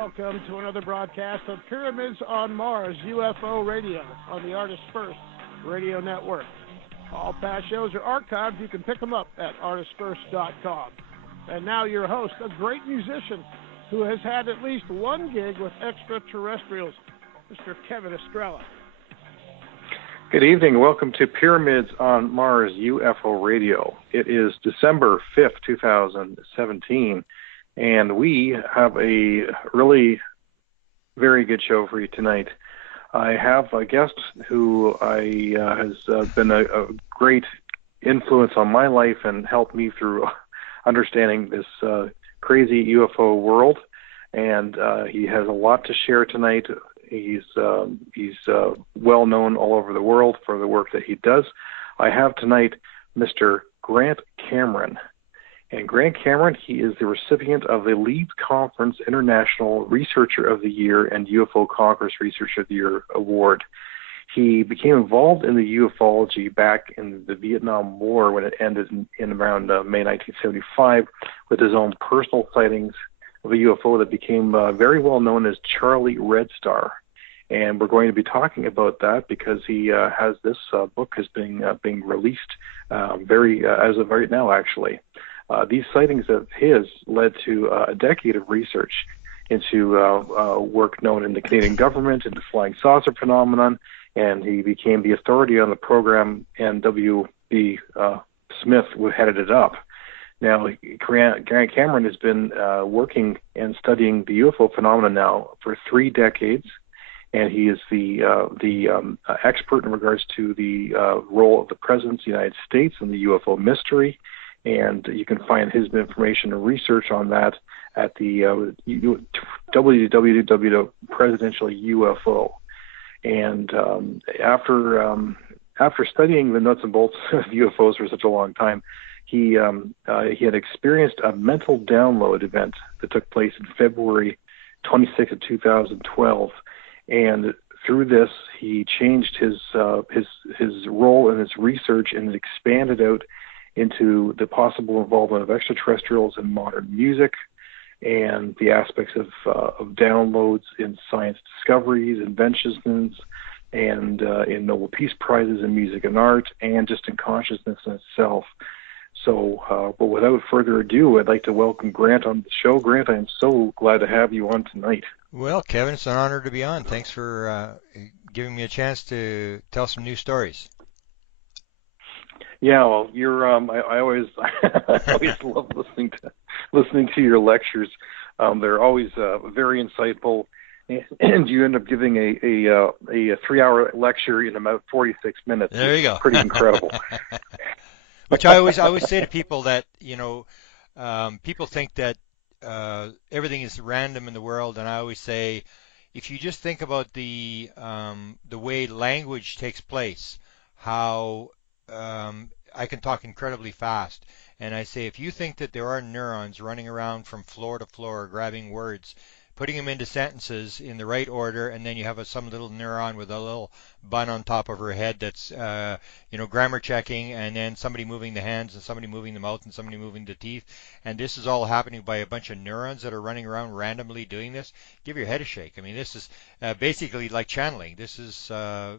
Welcome to another broadcast of Pyramids on Mars UFO Radio on the ArtistFirst Radio Network. All past shows are archived. You can pick them up at ArtistFirst.com. And now your host, a great musician who has had at least one gig with Extraterrestrials, Mr. Kevin Estrella. Good evening. Welcome to Pyramids on Mars UFO Radio. It is December 5th, 2017, and we have a really very good show for you tonight. I have a guest who has been a great influence on my life and helped me through understanding this crazy UFO world, and he has a lot to share tonight. He's well known all over the world for the work that he does. I have tonight Mr. GrantCameron. And GrantCameron, he is the recipient of the Leeds Conference International Researcher of the Year and UFO Congress Researcher of the Year Award. He became involved in the ufology back in the Vietnam War when it ended in around May 1975 with his own personal sightings of a UFO that became very well known as Charlie Red Star. And we're going to be talking about that because he has this book is being released as of right now, actually. These sightings of his led to a decade of research into work known in the Canadian government, into flying saucer phenomenon, and he became the authority on the program, and W.B. Smith headed it up. Now, GrantCameron has been working and studying the UFO phenomenon now for 3 decades, and he is the expert in regards to the role of the President of the United States in the UFO mystery, and you can find his information and research on that at the www.presidentialufo. And after studying the nuts and bolts of UFOs for such a long time, he had experienced a mental download event that took place in February 26th of 2012, and through this he changed his role in his research and expanded out into the possible involvement of extraterrestrials in modern music and the aspects of downloads in science discoveries, inventions, and in Nobel Peace Prizes in music and art, and just in consciousness in itself. So, but without further ado, I'd like to welcome Grant on the show. Grant, I'm so glad to have you on tonight. Well, Kevin, it's an honor to be on. Thanks for giving me a chance to tell some new stories. Yeah, well, you're. I always love listening to your lectures. They're always very insightful, and you end up giving a 3-hour lecture in about 46 minutes. There you go. Pretty incredible. Which I always say to people that people think that everything is random in the world, and I always say, if you just think about the way language takes place, how I can talk incredibly fast, and I say if you think that there are neurons running around from floor to floor grabbing words, putting them into sentences in the right order, and then you have some little neuron with a little bun on top of her head that's grammar checking, and then somebody moving the hands and somebody moving the mouth and somebody moving the teeth, and this is all happening by a bunch of neurons that are running around randomly doing this. Give your head a shake. I mean, this is basically like channeling. This is the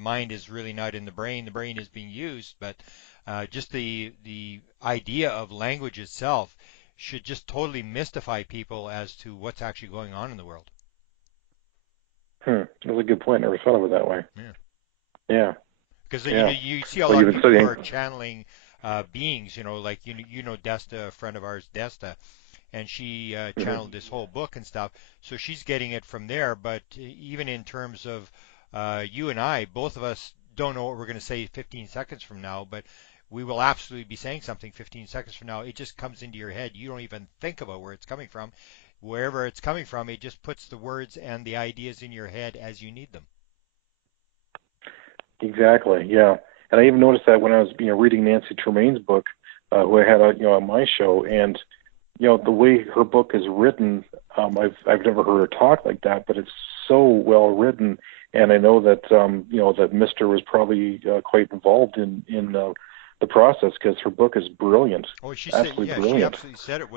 mind is really not in the brain. The brain is being used, but just the idea of language itself should just totally mystify people as to what's actually going on in the world. That's a good point. I never thought of it that way. Yeah. Because you see a lot of people who are channeling beings. Like Desta, a friend of ours, Desta, and she channeled this whole book and stuff. So she's getting it from there. But even in terms of you and I, both of us don't know what we're going to say 15 seconds from now, but we will absolutely be saying something 15 seconds from now. It just comes into your head. You don't even think about where it's coming from. Wherever it's coming from, it just puts the words and the ideas in your head as you need them. Exactly, yeah. And I even noticed that when I was reading Nancy Tremaine's book, who I had on my show, and the way her book is written, I've never heard her talk like that, but it's so well written, and I know that that Mister was probably quite involved in the process, because her book is brilliant. Oh, she absolutely said, brilliant. She absolutely said it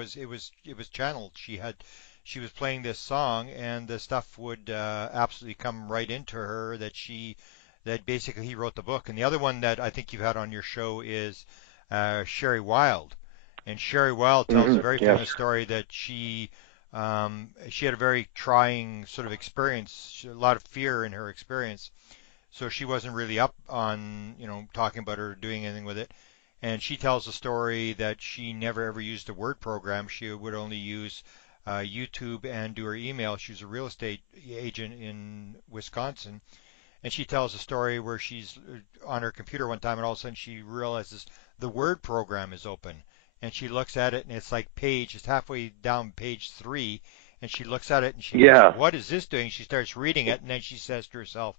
was channeled. She had she was playing this song, and the stuff would absolutely come right into her that basically he wrote the book. And the other one that I think you've had on your show is Sherry Wilde. And Sherry Wilde tells a very Yes. famous story that she had a very trying sort of experience, a lot of fear in her experience. So she wasn't really up on, talking about it or doing anything with it. And she tells a story that she never ever used a word program. She would only use YouTube and do her email. She was a real estate agent in Wisconsin. And she tells a story where she's on her computer one time and all of a sudden she realizes the word program is open. And she looks at it and it's like it's halfway down page 3. And she looks at it and she goes, what is this doing? She starts reading it and then she says to herself,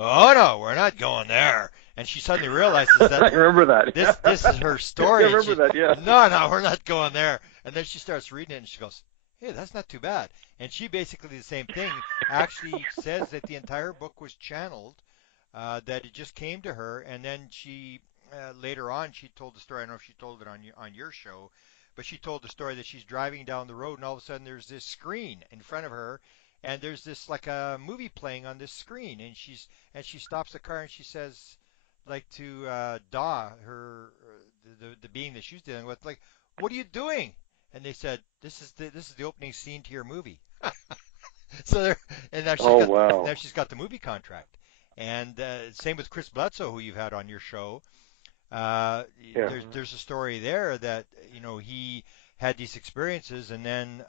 oh no, we're not going there. And she suddenly realizes that I remember that. This is her story. I remember that, yeah. No, we're not going there. And then she starts reading it and she goes, hey, that's not too bad. And she basically the same thing actually says that the entire book was channeled, that it just came to her. And then she, later on, she told the story. I don't know if she told it on your show, but she told the story that she's driving down the road and all of a sudden there's this screen in front of her. And there's this like a movie playing on this screen, and she stops the car and she says, like to Da, the being that she's dealing with, like, what are you doing? And they said, this is the opening scene to your movie. So now she's got the movie contract. And same with Chris Bledsoe, who you've had on your show. There's a story there that he had these experiences, and then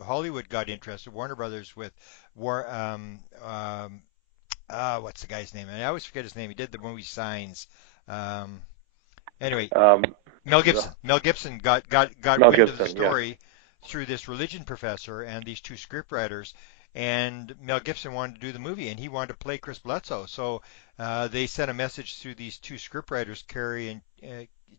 Hollywood got interested, Warner Brothers with what's the guy's name? I always forget his name. He did the movie Signs. Anyway, Mel Gibson. Mel Gibson got wind of the story through this religion professor and these two scriptwriters, and Mel Gibson wanted to do the movie, and he wanted to play Chris Bledsoe. So they sent a message through these two scriptwriters,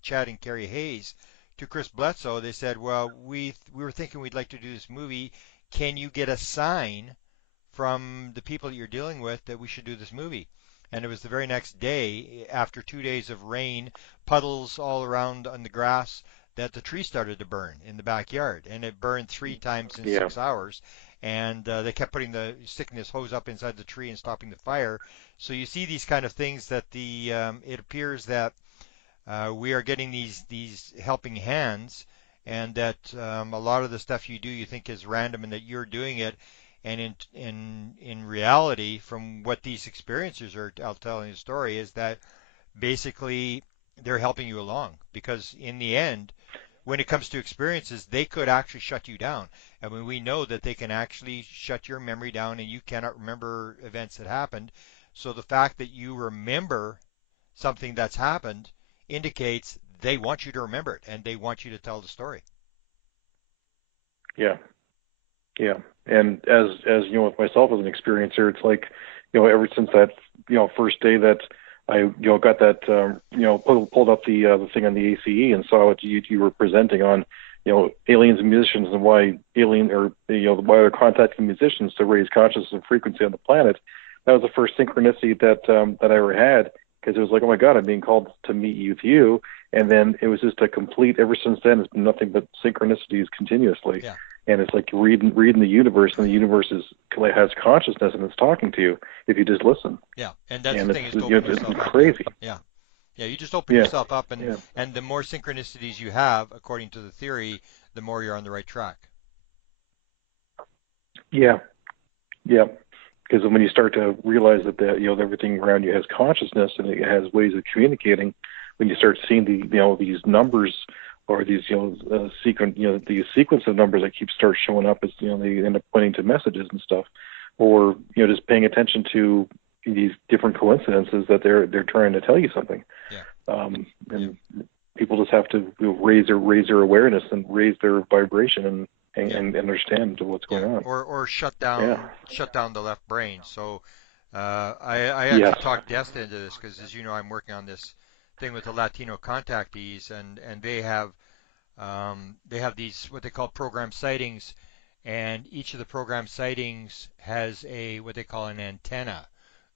Chad and Carrie Hayes, to Chris Bledsoe. They said, well, we were thinking we'd like to do this movie. Can you get a sign from the people that you're dealing with that we should do this movie? And it was the very next day, after 2 days of rain, puddles all around on the grass, that the tree started to burn in the backyard. And it burned 3 times in 6 hours. And they kept sticking this hose up inside the tree and stopping the fire. So you see these kind of things that it appears that we are getting these helping hands, and that a lot of the stuff you do you think is random and that you're doing it, and in reality, from what these experiencers are telling the story, is that basically they're helping you along, because in the end, when it comes to experiences, they could actually shut you down. I mean, we know that they can actually shut your memory down and you cannot remember events that happened. So the fact that you remember something that's happened indicates they want you to remember it and they want you to tell the story. Yeah. And as with myself as an experiencer, it's like, ever since that, first day that I, got that, pulled up the thing on the ACE and saw what you were presenting on, aliens and musicians, and why why they're contacting musicians to raise consciousness and frequency on the planet. That was the first synchronicity that I ever had, because it was like, oh my God, I'm being called to meet with you. And then it was just a complete, ever since then, it's been nothing but synchronicities continuously. Yeah. And it's like reading the universe, and the universe has consciousness, and it's talking to you if you just listen. Yeah, and that's the thing, is open yourself up. Crazy. Yeah, you just open yourself up, and the more synchronicities you have, according to the theory, the more you're on the right track. Yeah. Because when you start to realize that everything around you has consciousness and it has ways of communicating, when you start seeing these numbers, or these these sequence of numbers that start showing up, as they end up pointing to messages and stuff, or just paying attention to these different coincidences that they're trying to tell you something. And people just have to raise their awareness and raise their vibration and understand what's going on, or shut down the left brain. So I actually talked Desta into this, because as you know, I'm working on this thing with the Latino contactees, and they have these what they call program sightings, and each of the program sightings has what they call an antenna,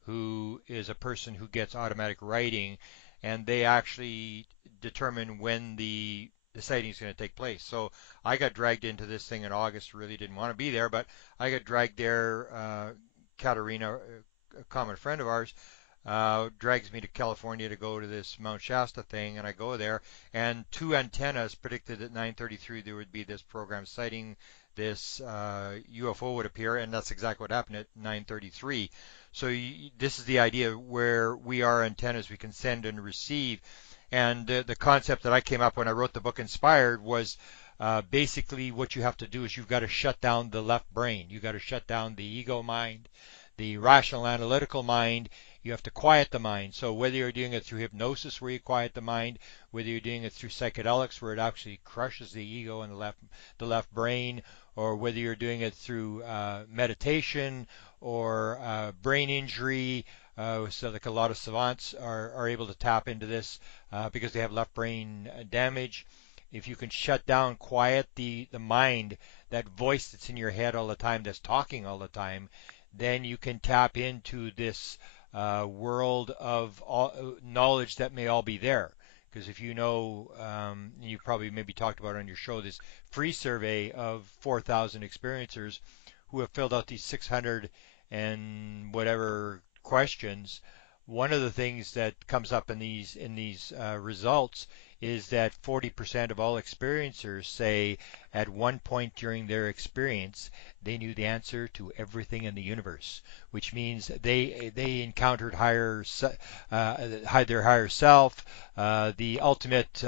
who is a person who gets automatic writing, and they actually determine when the the sighting is going to take place. So I got dragged into this thing in August. Really didn't want to be there, but I got dragged there. Katerina, a common friend of ours, drags me to California to go to this Mount Shasta thing, and I go there, and two antennas predicted at 9:33 there would be this program sighting. This UFO would appear, and that's exactly what happened at 9:33. So this is the idea where we are antennas, we can send and receive. And the concept that I came up when I wrote the book Inspired was basically what you have to do is you've got to shut down the left brain. You've got to shut down the ego mind, the rational analytical mind. You have to quiet the mind. So whether you're doing it through hypnosis where you quiet the mind, whether you're doing it through psychedelics where it actually crushes the ego and the left brain, or whether you're doing it through meditation or brain injury. So like a lot of savants are able to tap into this because they have left brain damage. If you can shut down, quiet the mind, that voice that's in your head all the time, that's talking all the time, then you can tap into this world of knowledge that may all be there. Because if you know, you probably maybe talked about it on your show, this free survey of 4,000 experiencers who have filled out these 600 and whatever questions. One of the things that comes up in these results is that 40% of all experiencers say at one point during their experience they knew the answer to everything in the universe, which means they encountered their higher self, the ultimate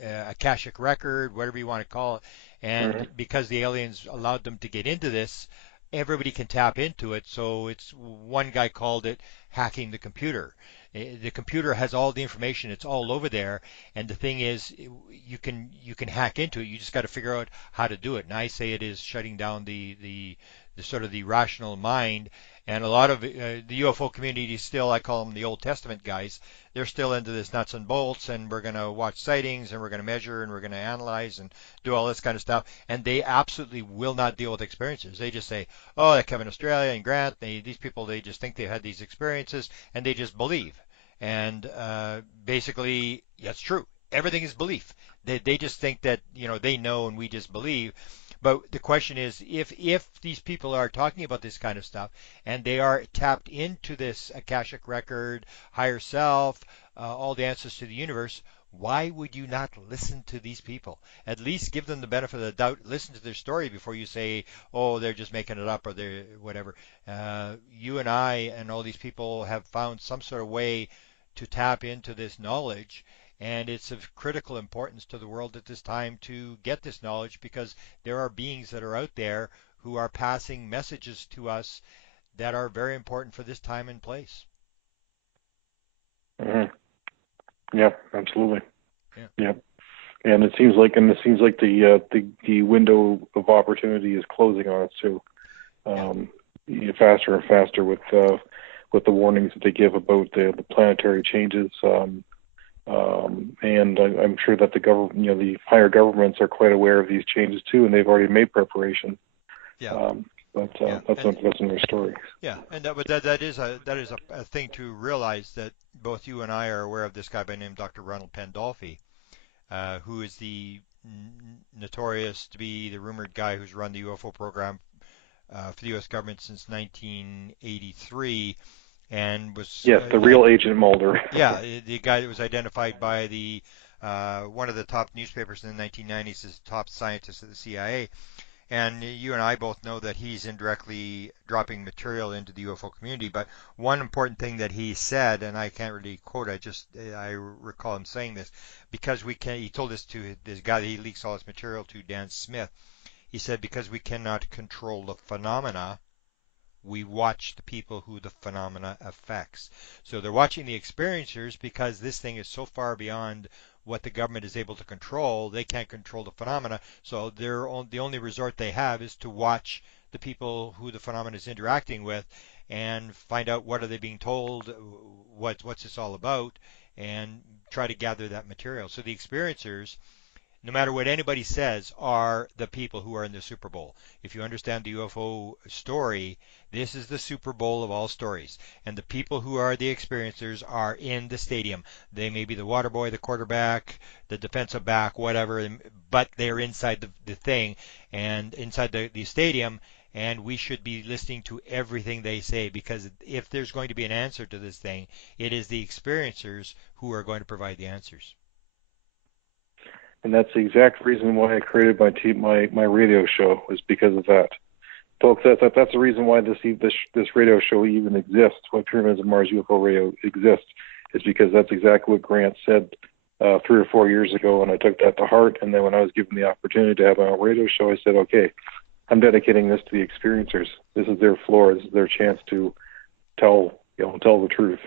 akashic record, whatever you want to call it, and because the aliens allowed them to get into this, everybody can tap into it. So it's, one guy called it hacking the computer. The computer has all the information. It's all over there. And the thing is, you can hack into it. You just got to figure out how to do it. And I say it is shutting down the sort of the rational mind. And a lot of the UFO community still, I call them the Old Testament guys, they're still into this nuts and bolts, and we're going to watch sightings, and we're going to measure, and we're going to analyze, and do all this kind of stuff. And they absolutely will not deal with experiences. They just say, oh, that Kevin Estrella and Grant, these people, they just think they've had these experiences, and they just believe. And basically, that's true. Everything is belief. They just think that, they know, and we just believe. But the question is, if these people are talking about this kind of stuff and they are tapped into this Akashic record, higher self, all the answers to the universe, why would you not listen to these people? At least give them the benefit of the doubt. Listen to their story before you say, oh, they're just making it up, or they're whatever. You and I and all these people have found some sort of way to tap into this knowledge. And it's of critical importance to the world at this time to get this knowledge, because there are beings that are out there who are passing messages to us that are very important for this time and place. Yeah, absolutely. Yeah. And it seems like the window of opportunity is closing on us too. Faster and faster with the warnings that they give about the planetary changes. And I'm sure that the government, the higher governments are quite aware of these changes too, and they've already made preparation. That's another story. Yeah, and that is a thing to realize, that both you and I are aware of this guy by name Dr. Ronald Pandolfi, who is the notorious to be the rumored guy who's run the UFO program for the U.S. government since 1983. And was the real Agent Mulder. The guy that was identified by the one of the top newspapers in the 1990s as top scientist at the CIA. And you and I both know that he's indirectly dropping material into the UFO community. But one important thing that he said, and I can't really quote, I recall him saying this, because he told this to this guy that he leaks all his material to, Dan Smith. He said, because we cannot control the phenomena, we watch the people who the phenomena affects. So they're watching the experiencers because this thing is so far beyond what the government is able to control. They can't control the phenomena. So the only resort they have is to watch the people who the phenomena is interacting with and find out what are they being told, what's this all about, and try to gather that material. So the experiencers, no matter what anybody says, are the people who are in the Super Bowl. If you understand the UFO story, this is the Super Bowl of all stories. And the people who are the experiencers are in the stadium. They may be the water boy, the quarterback, the defensive back, whatever, but they're inside the thing and inside the stadium. And we should be listening to everything they say, because if there's going to be an answer to this thing, it is the experiencers who are going to provide the answers. And that's the exact reason why I created my radio show, is because of that. Folks, that's the reason why this radio show even exists, why Pyramids of Mars UFO Radio exists, is because that's exactly what Grant said 3 or 4 years ago, and I took that to heart. And then when I was given the opportunity to have my own radio show, I said, okay, I'm dedicating this to the experiencers. This is their floor. This is their chance to tell the truth.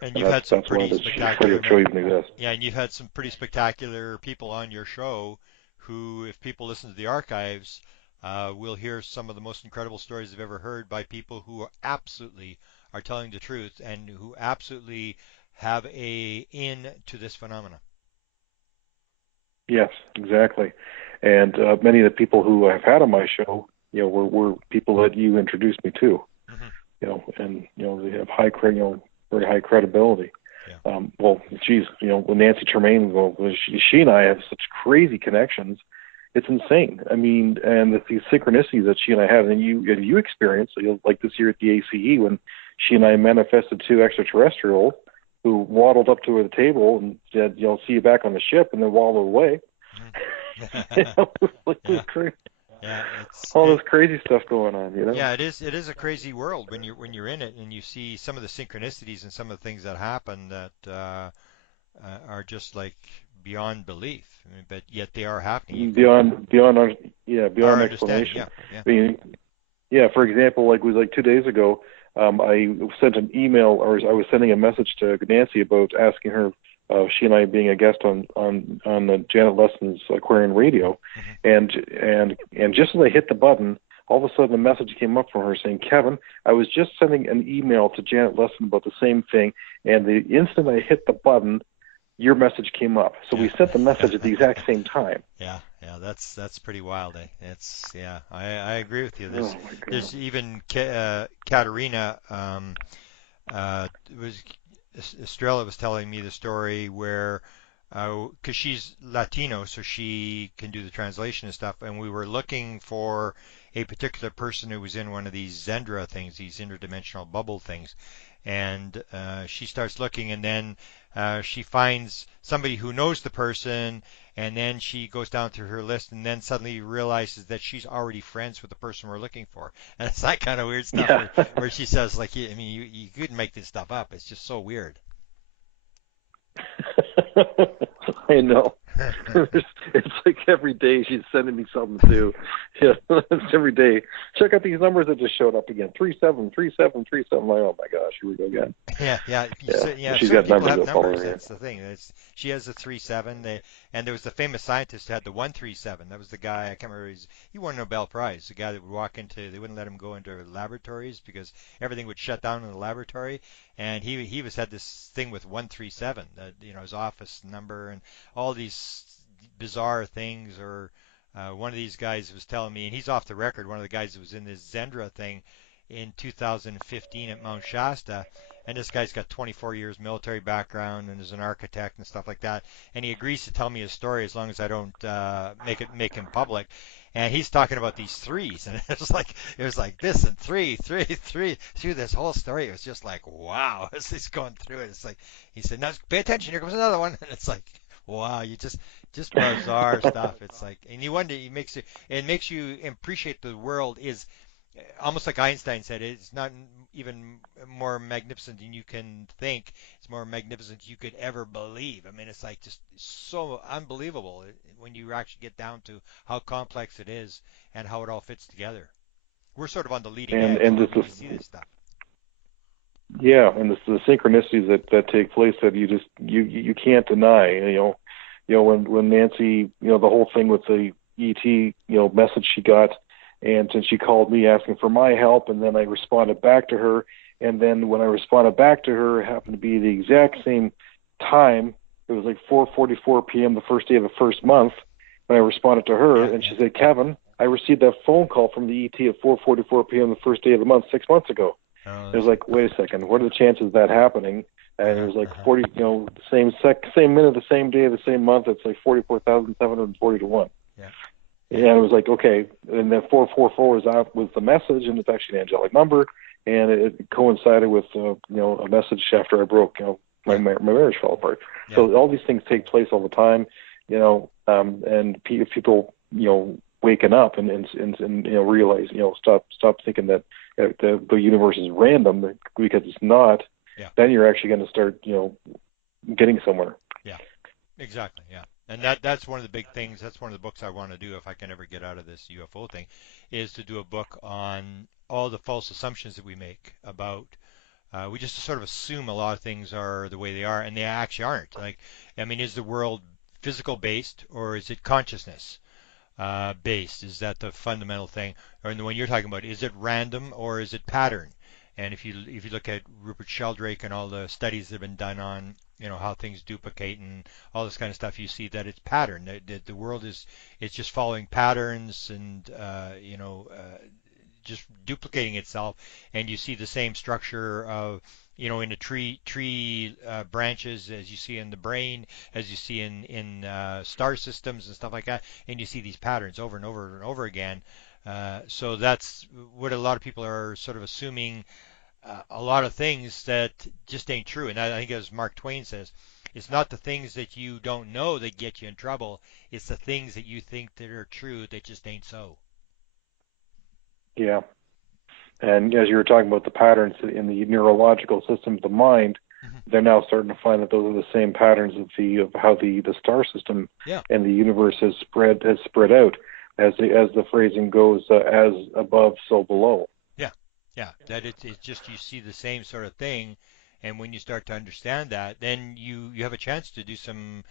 And you've had some pretty spectacular show even exists. Yeah, and you've had some pretty spectacular people on your show who, if people listen to the archives, will hear some of the most incredible stories they've ever heard by people who absolutely are telling the truth and who absolutely have a in to this phenomenon. Yes, exactly. And many of the people who I've had on my show, were people that you introduced me to. Mm-hmm. They have very high credibility. Yeah. When Nancy Germain, she and I have such crazy connections. It's insane. I mean, and the synchronicities that she and I have, and you experienced, like this year at the ACE, when she and I manifested 2 extraterrestrial who waddled up to the table and said, see you back on the ship, and then waddled away. This crazy. Yeah, this crazy stuff going on. Yeah, it is a crazy world when you're in it, and you see some of the synchronicities and some of the things that happen that are just like beyond belief. I mean, but yet they are happening. Beyond explanation. Yeah. I mean, for example, it was 2 days ago. I sent an email, or I was sending a message to Nancy about asking her. She and I being a guest on Janet Lesson's Aquarian Radio, mm-hmm. and just as I hit the button, all of a sudden a message came up from her saying, "Kevin, I was just sending an email to Janet Lesson about the same thing, and the instant I hit the button, your message came up." So we sent the message at the exact same time. Yeah, that's pretty wild. I agree with you. There's even Katerina Estrella was telling me the story where, because she's Latino, so she can do the translation and stuff, and we were looking for a particular person who was in one of these Zendra things, these interdimensional bubble things, and she starts looking, and then she finds somebody who knows the person, and then she goes down through her list, and then suddenly realizes that she's already friends with the person we're looking for. And it's that kind of weird stuff where she says, you couldn't make this stuff up. It's just so weird. I know. It's like every day she's sending me something too. Yeah, it's every day. Check out these numbers that just showed up again. 373737. Like, oh my gosh, here we go again. Yeah. She's got numbers. That's the thing. She has a 37. And there was the famous scientist who had the 137. That was the guy, I can't remember. He won a Nobel Prize. The guy that would walk into, they wouldn't let him go into laboratories because everything would shut down in the laboratory. And he had this thing with 137, his office number and all these bizarre things. Or one of these guys was telling me, and he's off the record, one of the guys that was in this Zendra thing in 2015 at Mount Shasta. And this guy's got 24 years military background and is an architect and stuff like that. And he agrees to tell me his story as long as I don't make him public. And he's talking about these threes, and it was like this and three through this whole story. It was just like, wow, as he's going through it, it's like he said, "Now pay attention. Here comes another one." And it's like, wow, you just bizarre stuff. It's like, and you wonder, it makes you appreciate the world is. Almost like Einstein said, it's not even more magnificent than you can think. It's more magnificent than you could ever believe. I mean, it's like just so unbelievable when you actually get down to how complex it is and how it all fits together. We're sort of on the leading edge when we see this stuff. Yeah, and the synchronicities that take place that you can't deny. When Nancy, the whole thing with the ET, message she got. And since she called me asking for my help, and then I responded back to her, and then when I responded back to her, it happened to be the exact same time. It was like 4:44 p.m. the first day of the first month, And I responded to her, Yeah. and she said, Kevin, I received that phone call from the ET at 4:44 p.m. the first day of the month 6 months ago. Oh, It was like, wait a second, what are the chances of that happening? And it was like 40, the same minute, the same day, the same month. It's like 44,740 to 1. Yeah. And it was like, okay, and then 444 is out with the message, and it's actually an angelic number, and it coincided with a message after I broke, my marriage fell apart. Yeah. So all these things take place all the time, and people waking up and realize, stop thinking that the universe is random, because it's not. Yeah. Then you're actually going to start getting somewhere. Yeah, exactly. Yeah, and that's one of the big things. That's one of the books I want to do if I can ever get out of this UFO thing, is to do a book on all the false assumptions that we make about. We just sort of assume a lot of things are the way they are, and they actually aren't. Like, I mean, is the world physical based, or is it consciousness based? Is that the fundamental thing? Or the one you're talking about, is it random or is it pattern? And if you look at Rupert Sheldrake and all the studies that have been done on how things duplicate and all this kind of stuff, you see that it's pattern. The world it's just following patterns and just duplicating itself, and you see the same structure of in the tree branches as you see in the brain, as you see in star systems and stuff like that, and you see these patterns over and over and over again. So that's what a lot of people are sort of assuming. A lot of things that just ain't true. And I think, as Mark Twain says, it's not the things that you don't know that get you in trouble. It's the things that you think that are true that just ain't so. Yeah. And as you were talking about the patterns in the neurological system of the mind, they're now starting to find that those are the same patterns of how the star system and the universe has spread out, as the phrasing goes, as above, so below. Yeah, that it's just you see the same sort of thing, and when you start to understand that, then you have a chance to do some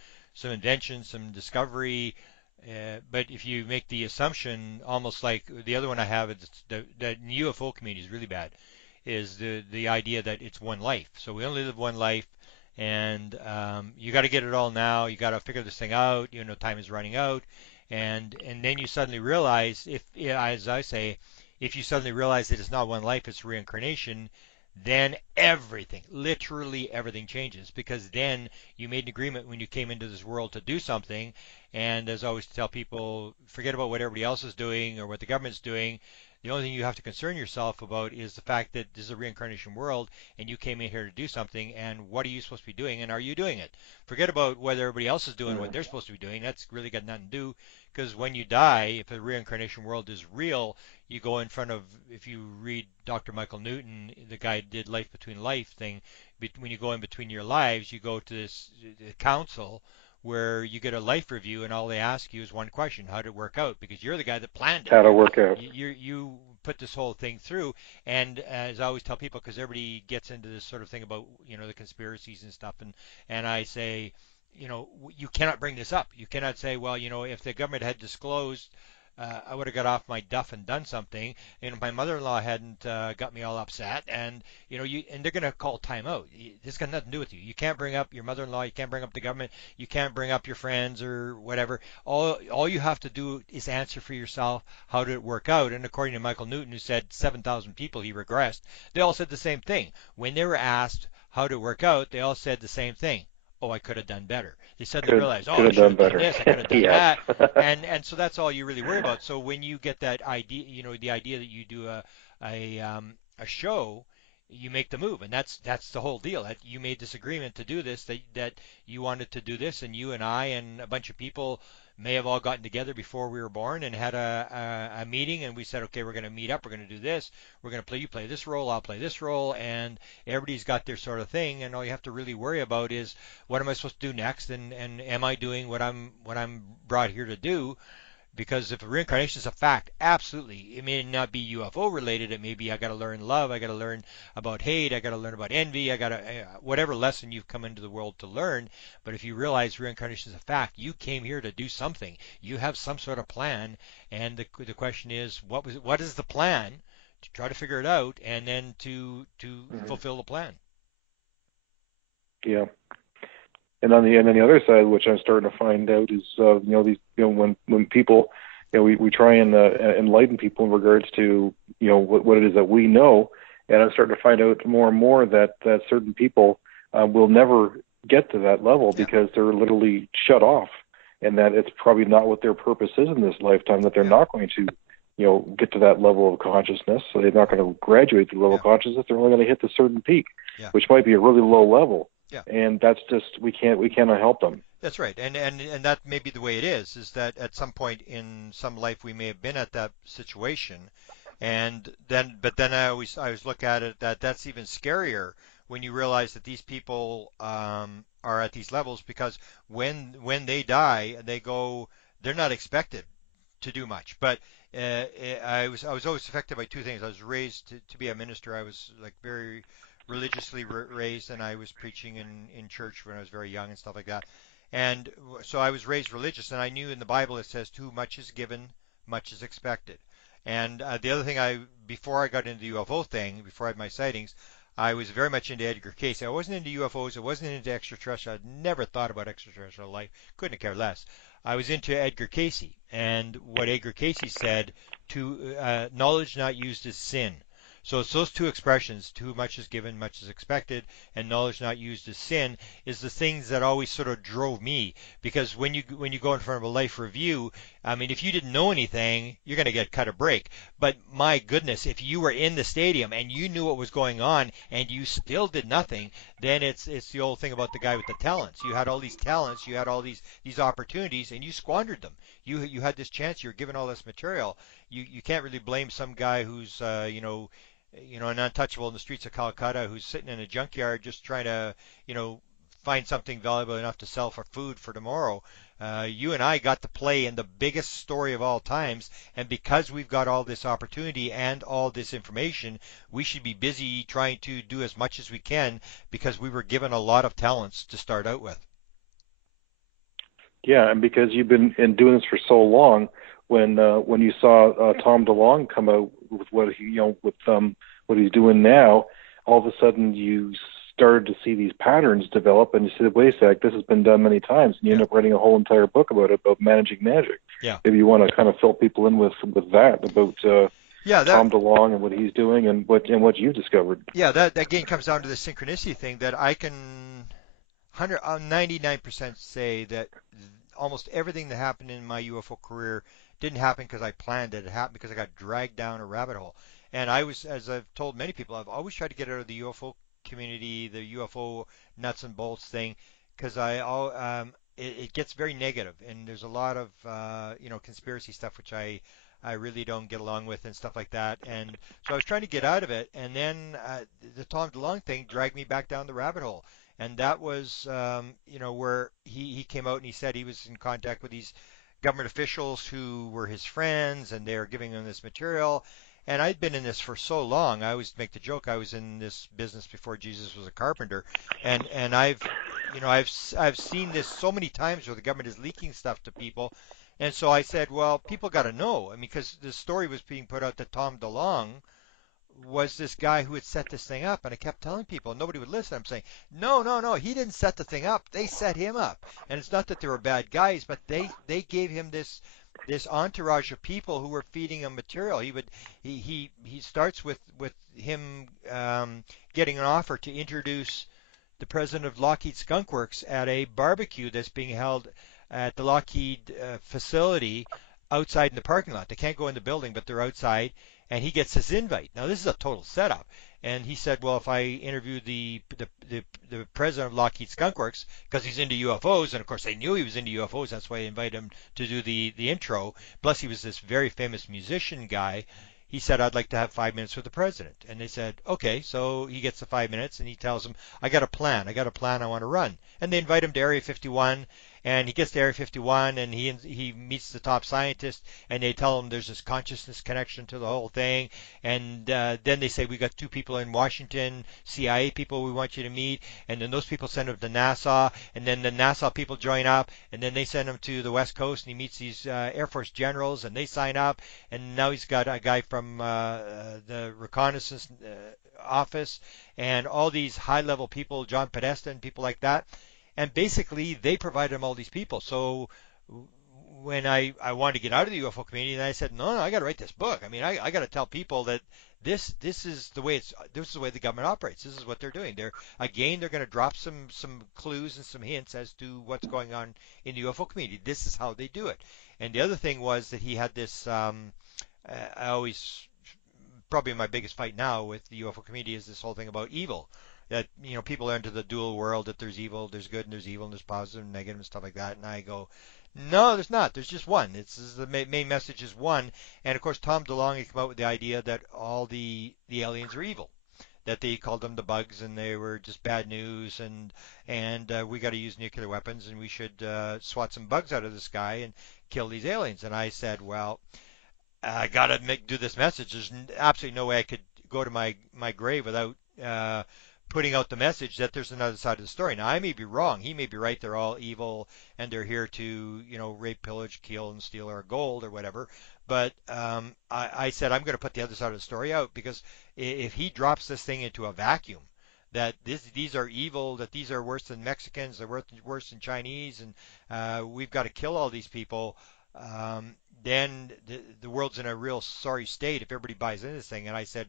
invention, some discovery. But if you make the assumption, almost like the other one I have, it's that in the UFO community is really bad, is the idea that it's one life. So we only live one life, and you got to get it all now. You got to figure this thing out. Time is running out, and then you suddenly realize, as I say, if you suddenly realize that it's not one life, it's reincarnation, then everything, literally everything changes, because then you made an agreement when you came into this world to do something. And as I always tell people, forget about what everybody else is doing or what the government's doing. The only thing you have to concern yourself about is the fact that this is a reincarnation world and you came in here to do something, and what are you supposed to be doing, and are you doing it? Forget about whether everybody else is doing what they're supposed to be doing. That's really got nothing to do, because when you die, if the reincarnation world is real, you go in front of, if you read Dr. Michael Newton, the guy who did Life Between Life thing, when you go in between your lives, you go to this council where you get a life review, and all they ask you is one question: how did it work out? Because you're the guy that planned it. How to work out. You put this whole thing through, and as I always tell people, because everybody gets into this sort of thing about the conspiracies and stuff, and I say, you cannot bring this up. You cannot say, well, if the government had disclosed, I would have got off my duff and done something. My mother-in-law hadn't got me all upset, and and they're going to call timeout. This got nothing to do with you. You can't bring up your mother-in-law. You can't bring up the government. You can't bring up your friends or whatever. All you have to do is answer for yourself. How did it work out? And according to Michael Newton, who said 7,000 people he regressed, they all said the same thing. When they were asked how did it work out, they all said the same thing: oh, I could have done better. They suddenly realized, I should have done this, I could have done that, and so that's all you really worry about. So when you get that idea, the idea that you do a show, you make the move, and that's the whole deal. That you made this agreement to do this, that you wanted to do this, and you and I and a bunch of people may have all gotten together before we were born and had a meeting, and we said, okay, we're going to meet up, we're going to do this, we're going to you play this role, I'll play this role, and everybody's got their sort of thing, and all you have to really worry about is, what am I supposed to do next, and am I doing what I'm brought here to do? Because if reincarnation is a fact, absolutely, it may not be UFO related. It may be I got to learn love, I got to learn about hate, I got to learn about envy, I got to whatever lesson you've come into the world to learn. But if you realize reincarnation is a fact, you came here to do something. You have some sort of plan, and the question is, what is the plan? To try to figure it out, and then to fulfill the plan. Yeah. And on the other side, which I'm starting to find out, is when people, we try and enlighten people in regards to what it is that we know, and I'm starting to find out more and more that certain people will never get to that level because they're literally shut off, and that it's probably not what their purpose is in this lifetime, that they're not going to get to that level of consciousness. So they're not going to graduate to the level of consciousness. They're only going to hit a certain peak, which might be a really low level. Yeah. And that's just, we cannot help them. That's right. And that may be the way it is that at some point in some life we may have been at that situation. But then I always look at it that's even scarier when you realize that these people are at these levels, because when they die, they're not expected to do much. But I was always affected by two things. I was raised to be a minister. I was like very religiously raised, and I was preaching in church when I was very young and stuff like that. And so I was raised religious, and I knew in the Bible it says too much is given, much is expected. And the other thing, before I got into the UFO thing, before I had my sightings, I was very much into Edgar Cayce. I wasn't into UFOs. I wasn't into extraterrestrial. I'd never thought about extraterrestrial life. Couldn't care less. I was into Edgar Cayce, and what Edgar Cayce said, to knowledge not used is sin. So it's those two expressions, too much is given, much is expected, and knowledge not used is sin, is the things that always sort of drove me. Because when you go in front of a life review, I mean, if you didn't know anything, you're going to get cut a break. But my goodness, if you were in the stadium and you knew what was going on and you still did nothing, then it's the old thing about the guy with the talents. You had all these talents, you had all these opportunities, and you squandered them. You had this chance, you were given all this material. You can't really blame some guy who's an untouchable in the streets of Calcutta, who's sitting in a junkyard just trying to, find something valuable enough to sell for food for tomorrow. You and I got to play in the biggest story of all times, and because we've got all this opportunity and all this information, we should be busy trying to do as much as we can, because we were given a lot of talents to start out with. Yeah, and because you've been doing this for so long, when you saw Tom DeLonge come out with what he's doing now, all of a sudden you started to see these patterns develop, and you said, wait a sec, this has been done many times, and you end up writing a whole entire book about managing magic. Yeah. Maybe you want to kind of fill people in with that, about Tom DeLonge and what he's doing and what you've discovered. Yeah, that again comes down to the synchronicity thing, that I can 99% say that almost everything that happened in my UFO career didn't happen because I planned it. It happened because I got dragged down a rabbit hole. And I was, as I've told many people, I've always tried to get out of the UFO community, the UFO nuts and bolts thing, because it gets very negative, and there's a lot of conspiracy stuff which I really don't get along with and stuff like that. And so I was trying to get out of it, and then the Tom DeLonge thing dragged me back down the rabbit hole. And that was where he came out and he said he was in contact with these government officials who were his friends, and they were giving him this material. And I'd been in this for so long. I always make the joke I was in this business before Jesus was a carpenter, and I've seen this so many times where the government is leaking stuff to people. And so I said, well, people got to know. I mean, because the story was being put out that Tom DeLonge was this guy who had set this thing up, and I kept telling people, and nobody would listen. I'm saying, no, he didn't set the thing up. They set him up. And it's not that they were bad guys, but they gave him this entourage of people who were feeding him material. He starts with him getting an offer to introduce the president of Lockheed Skunk Works at a barbecue that's being held at the Lockheed facility outside in the parking lot. They can't go in the building, but they're outside. And he gets his invite. Now, this is a total setup. And he said, well, if I interview the president of Lockheed Skunk Works, because he's into UFOs, and of course they knew he was into UFOs, that's why they invited him to do the intro. Plus, he was this very famous musician guy. He said, I'd like to have 5 minutes with the president. And they said, okay. So he gets the 5 minutes, and he tells them, I got a plan I want to run. And they invite him to Area 51. And he gets to Area 51, and he meets the top scientist, and they tell him there's this consciousness connection to the whole thing. And then they say, we got 2 people in Washington, CIA people we want you to meet. And then those people send him to NASA, and then the NASA people join up, and then they send him to the West Coast, and he meets these Air Force generals, and they sign up. And now he's got a guy from the reconnaissance office, and all these high-level people, John Podesta and people like that. and basically they provided him all these people. So when I wanted to get out of the UFO community, and I said, no, I got to write this book. I mean, I got to tell people that this is the way the government operates. This is what they're doing. They're going to drop some clues and some hints as to what's going on in the UFO community. This is how they do it. And the other thing was that he had this. I always probably my biggest fight now with the UFO community is this whole thing about evil. That people are into the dual world, that there's evil, there's good, and there's evil, and there's positive and negative and stuff like that. And I go, no, there's not. There's just one. The main message is one. And of course, Tom Delonge came out with the idea that all the aliens are evil, that they called them the bugs, and they were just bad news, and we got to use nuclear weapons, and we should swat some bugs out of the sky and kill these aliens. And I said, well, I got to do this message. There's absolutely no way I could go to my grave without putting out the message that there's another side of the story. Now, I may be wrong. He may be right. They're all evil, and they're here to, rape, pillage, kill, and steal our gold or whatever. But I said I'm going to put the other side of the story out, because if he drops this thing into a vacuum, that these are evil, that these are worse than Mexicans, they're worse than Chinese, and we've got to kill all these people, then the world's in a real sorry state if everybody buys into this thing. And I said,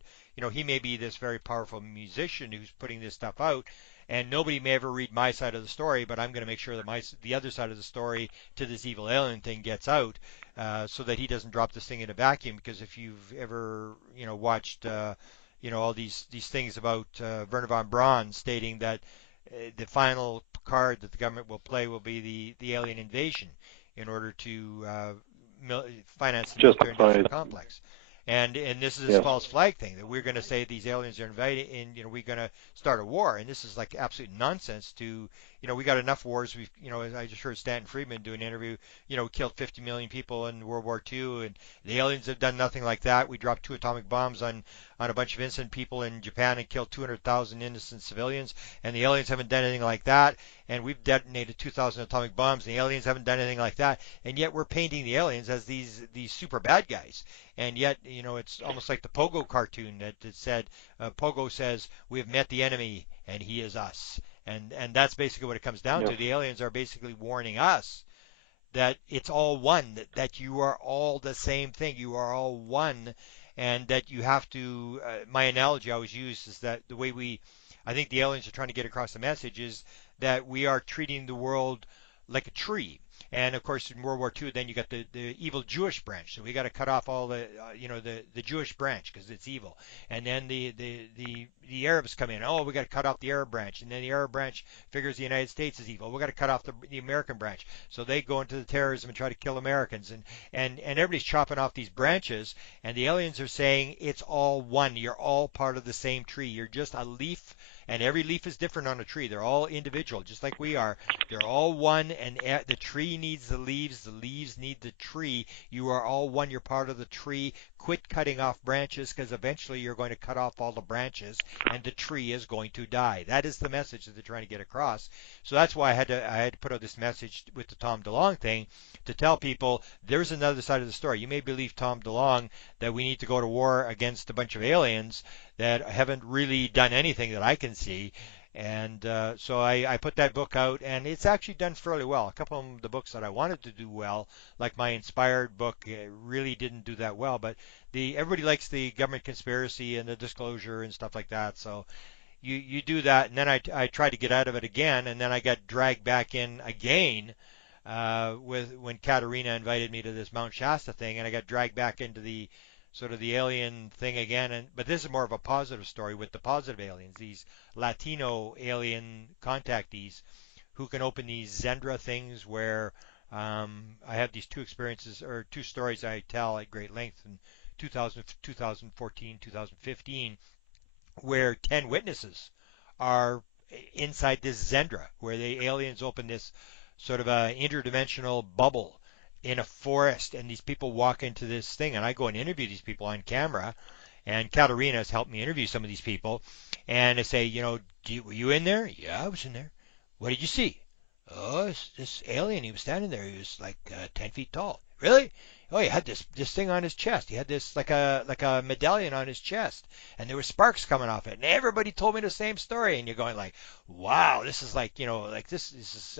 he may be this very powerful musician who's putting this stuff out, and nobody may ever read my side of the story, but I'm going to make sure that the other side of the story to this evil alien thing gets out, so that he doesn't drop this thing in a vacuum. Because if you've ever, watched, all these things about Werner von Braun stating that the final card that the government will play will be the alien invasion in order to finance the military industrial complex. And this is this false flag thing that we're going to say these aliens are invited, and we're going to start a war. And this is like absolute nonsense. We got enough wars. I just heard Stanton Friedman do an interview. Killed 50 million people in World War II, and the aliens have done nothing like that. We dropped 2 atomic bombs on a bunch of innocent people in Japan and killed 200,000 innocent civilians, and the aliens haven't done anything like that. And we've detonated 2,000 atomic bombs, and the aliens haven't done anything like that. And yet we're painting the aliens as these super bad guys. And yet, it's almost like the Pogo cartoon that said, Pogo says, we have met the enemy, and he is us. And that's basically what it comes down to. The aliens are basically warning us that it's all one, that you are all the same thing. You are all one, and that you have to, my analogy I always use is that the way I think the aliens are trying to get across the message is that we are treating the world like a tree. And of course, in World War II, then you got the evil Jewish branch. So we got to cut off all the Jewish branch because it's evil. And then the Arabs come in. Oh, we got to cut off the Arab branch. And then the Arab branch figures the United States is evil. We got to cut off the American branch. So they go into the terrorism and try to kill Americans. And everybody's chopping off these branches. And the aliens are saying it's all one. You're all part of the same tree. You're just a leaf. And every leaf is different on a tree. They're all individual, just like we are. They're all one, and the tree needs the leaves need the tree. You are all one. You're part of the tree. Quit cutting off branches, because eventually you're going to cut off all the branches, and the tree is going to die. That is the message that they're trying to get across. So that's why I had to put out this message with the Tom Delonge thing, to tell people there's another side of the story. You may believe Tom Delonge that we need to go to war against a bunch of aliens that haven't really done anything that I can see. And so I put that book out, and it's actually done fairly well. A couple of the books that I wanted to do well, like my Inspired book, really didn't do that well. But everybody likes the government conspiracy and the disclosure and stuff like that. So you do that, and then I tried to get out of it again, and then I got dragged back in again when Katerina invited me to this Mount Shasta thing, and I got dragged back into the sort of the alien thing again. But this is more of a positive story with the positive aliens, these Latino alien contactees who can open these Zendra things where I have these 2 experiences, or 2 stories I tell at great length in 2014, 2015, where 10 witnesses are inside this Zendra, where the aliens open this sort of a interdimensional bubble in a forest, and these people walk into this thing, and I go and interview these people on camera, and Katerina has helped me interview some of these people, and I say, were you in there? Yeah, I was in there. What did you see? Oh, this alien, he was standing there, he was like 10 feet tall, Really? Oh, he had this thing on his chest. He had this like a medallion on his chest, and there were sparks coming off it. And everybody told me the same story. And you're going like, wow, this is like, like this is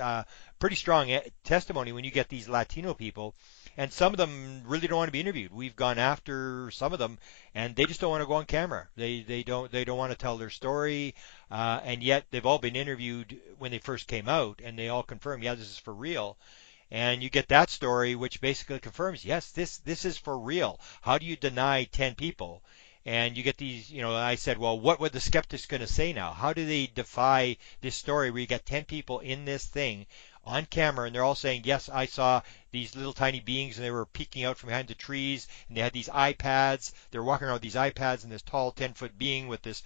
pretty strong testimony when you get these Latino people. And some of them really don't want to be interviewed. We've gone after some of them, and they just don't want to go on camera. They don't want to tell their story, and yet they've all been interviewed when they first came out, and they all confirm, yeah, this is for real. And you get that story, which basically confirms, yes, this is for real. How do you deny 10 people? And you get these, I said, well, what were the skeptics going to say now? How do they defy this story where you got 10 people in this thing on camera, and they're all saying, yes, I saw these little tiny beings, and they were peeking out from behind the trees, and they had these iPads. They're walking around with these iPads, and this tall 10-foot being with this,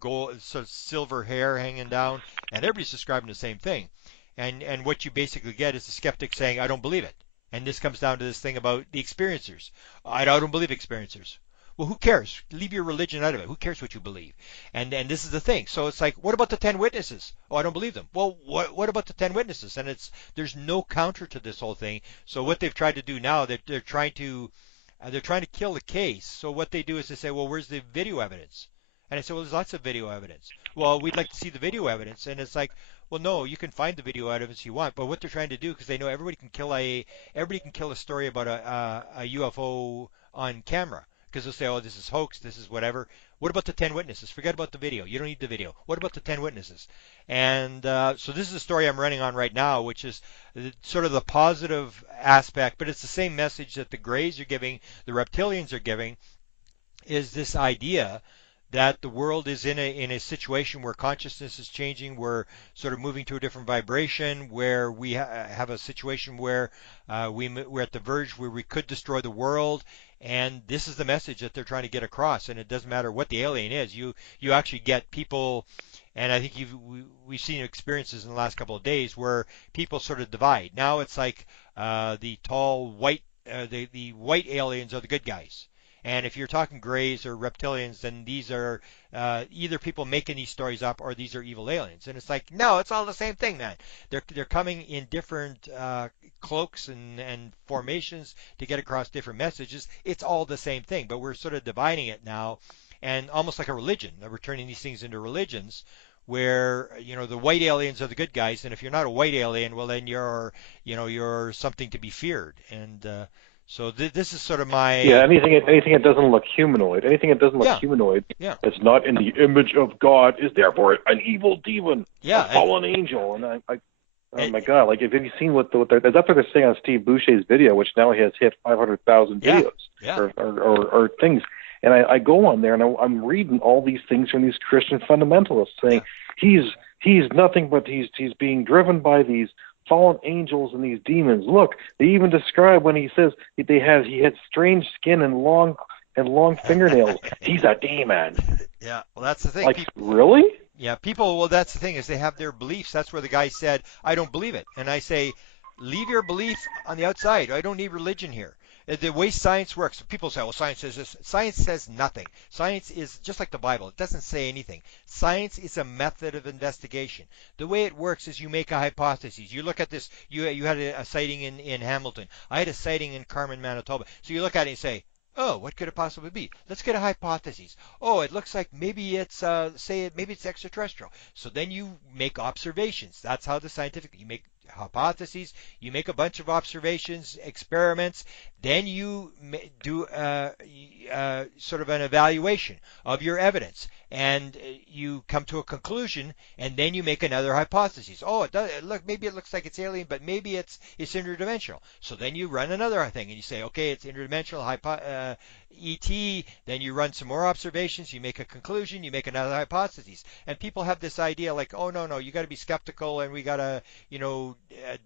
gold, sort of silver hair hanging down, and everybody's describing the same thing. And what you basically get is the skeptic saying, I don't believe it. And this comes down to this thing about the experiencers. I don't believe experiencers. Well, who cares? Leave your religion out of it. Who cares what you believe? And this is the thing. So it's like, what about the 10 witnesses? Oh, I don't believe them. Well, what about the 10 witnesses? And there's no counter to this whole thing. So what they've tried to do now, they're trying to kill the case. So what they do is they say, well, where's the video evidence? And I said, well, there's lots of video evidence. Well, we'd like to see the video evidence. And it's like, well, no, you can find the video evidence you want, but what they're trying to do, because they know everybody can kill a story about a UFO on camera, because they'll say, oh, this is hoax, this is whatever. What about the 10 witnesses? Forget about the video. You don't need the video. What about the 10 witnesses? And so this is a story I'm running on right now, which is sort of the positive aspect, but it's the same message that the Greys are giving, the reptilians are giving, is this idea that the world is in a situation where consciousness is changing, we're sort of moving to a different vibration, where we have a situation where we're at the verge where we could destroy the world, and this is the message that they're trying to get across. And it doesn't matter what the alien is. You actually get people, and I think we've seen experiences in the last couple of days where people sort of divide. Now it's like the tall white, the white aliens are the good guys. And if you're talking Greys or reptilians, then these are either people making these stories up or these are evil aliens. And it's like, no, it's all the same thing, man. They're coming in different cloaks and formations to get across different messages. It's all the same thing, but we're sort of dividing it now, and almost like a religion. We're turning these things into religions, where the white aliens are the good guys, and if you're not a white alien, well, then you're something to be feared. And so this is sort of my anything that doesn't look humanoid, humanoid, that's not in the image of God is therefore an evil demon, a fallen angel. And oh my God, like have you seen what that's what they're saying on Steve Boucher's video, which now has hit 500,000 videos or things. And I go on there and I'm reading all these things from these Christian fundamentalists saying he's nothing but he's being driven by these fallen angels and these demons. Look, they even describe when he says he had strange skin and long fingernails. He's a demon. Yeah, well, that's the thing. Like, really? Yeah, people. Well, that's the thing, is they have their beliefs. That's where the guy said, "I don't believe it," and I say, leave your belief on the outside. I don't need religion here. The way science works, people say, well, science says this. Science says nothing. Science is just like the Bible. It doesn't say anything. Science is a method of investigation. The way it works is you make a hypothesis. You look at this. You had a sighting in Hamilton. I had a sighting in Carmen, Manitoba. So you look at it and say, oh, what could it possibly be? Let's get a hypothesis. Oh, it looks like maybe it's maybe it's extraterrestrial. So then you make observations. That's how you make hypotheses. You make a bunch of observations, experiments. Then you do sort of an evaluation of your evidence, and you come to a conclusion, and then you make another hypothesis. Oh, maybe it looks like it's alien, but maybe it's interdimensional. So then you run another thing, and you say, okay, it's interdimensional, ET. Then you run some more observations, you make a conclusion, you make another hypothesis. And people have this idea like, oh, no, you got to be skeptical, and we got to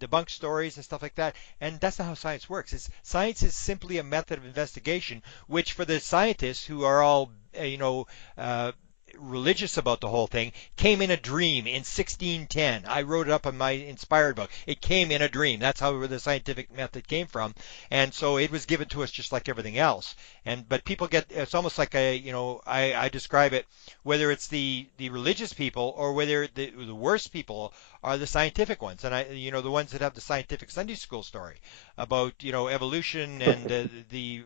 debunk stories and stuff like that. And that's not how science works. Science is simply a method of investigation, which for the scientists who are all religious about the whole thing, came in a dream in 1610. I wrote it up in my inspired book. It came in a dream. That's how the scientific method came from. And so it was given to us just like everything else. But people get, it's almost like I describe it, whether it's the religious people or whether the worst people are the scientific ones. And the ones that have the scientific Sunday school story about, evolution and the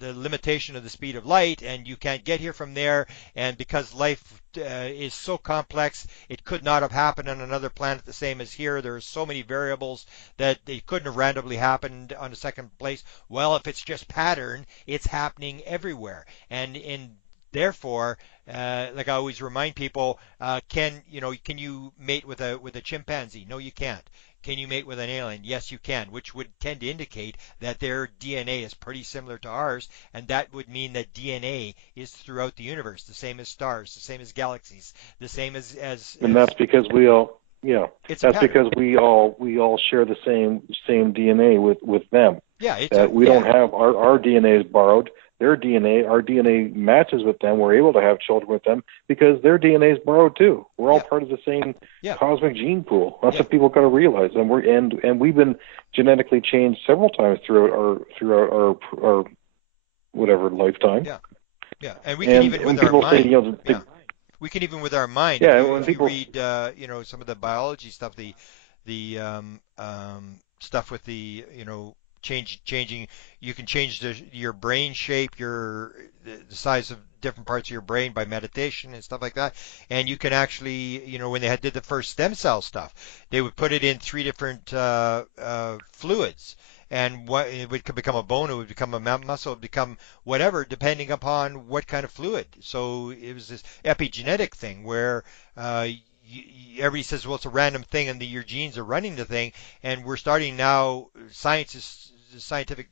limitation of the speed of light, and you can't get here from there, and because life is so complex, it could not have happened on another planet the same as here. There are so many variables that it couldn't have randomly happened on a second place. Well, if it's just pattern, it's happening everywhere, and therefore, like I always remind people, can you mate with a chimpanzee? No, you can't. Can you mate with an alien? Yes, you can, which would tend to indicate that their DNA is pretty similar to ours, and that would mean that DNA is throughout the universe, the same as stars, the same as galaxies, the same as and that's because we all because we all share the same DNA with them. Yeah, we don't have our DNA is borrowed. Their DNA, our DNA matches with them. We're able to have children with them because their DNA is borrowed too. We're all part of the same cosmic gene pool. That's what people got to realize. And we've been genetically changed several times throughout our whatever lifetime. Yeah, and we can even with our mind. We can even with our mind. Yeah, if you read some of the biology stuff, the stuff with the changing, you can change your brain shape, the size of different parts of your brain by meditation and stuff like that. And you can actually, when they did the first stem cell stuff, they would put it in 3 different fluids. And it would become a bone, it would become a muscle, it would become whatever, depending upon what kind of fluid. So it was this epigenetic thing where everybody says, well, it's a random thing and your genes are running the thing. And we're starting now, scientific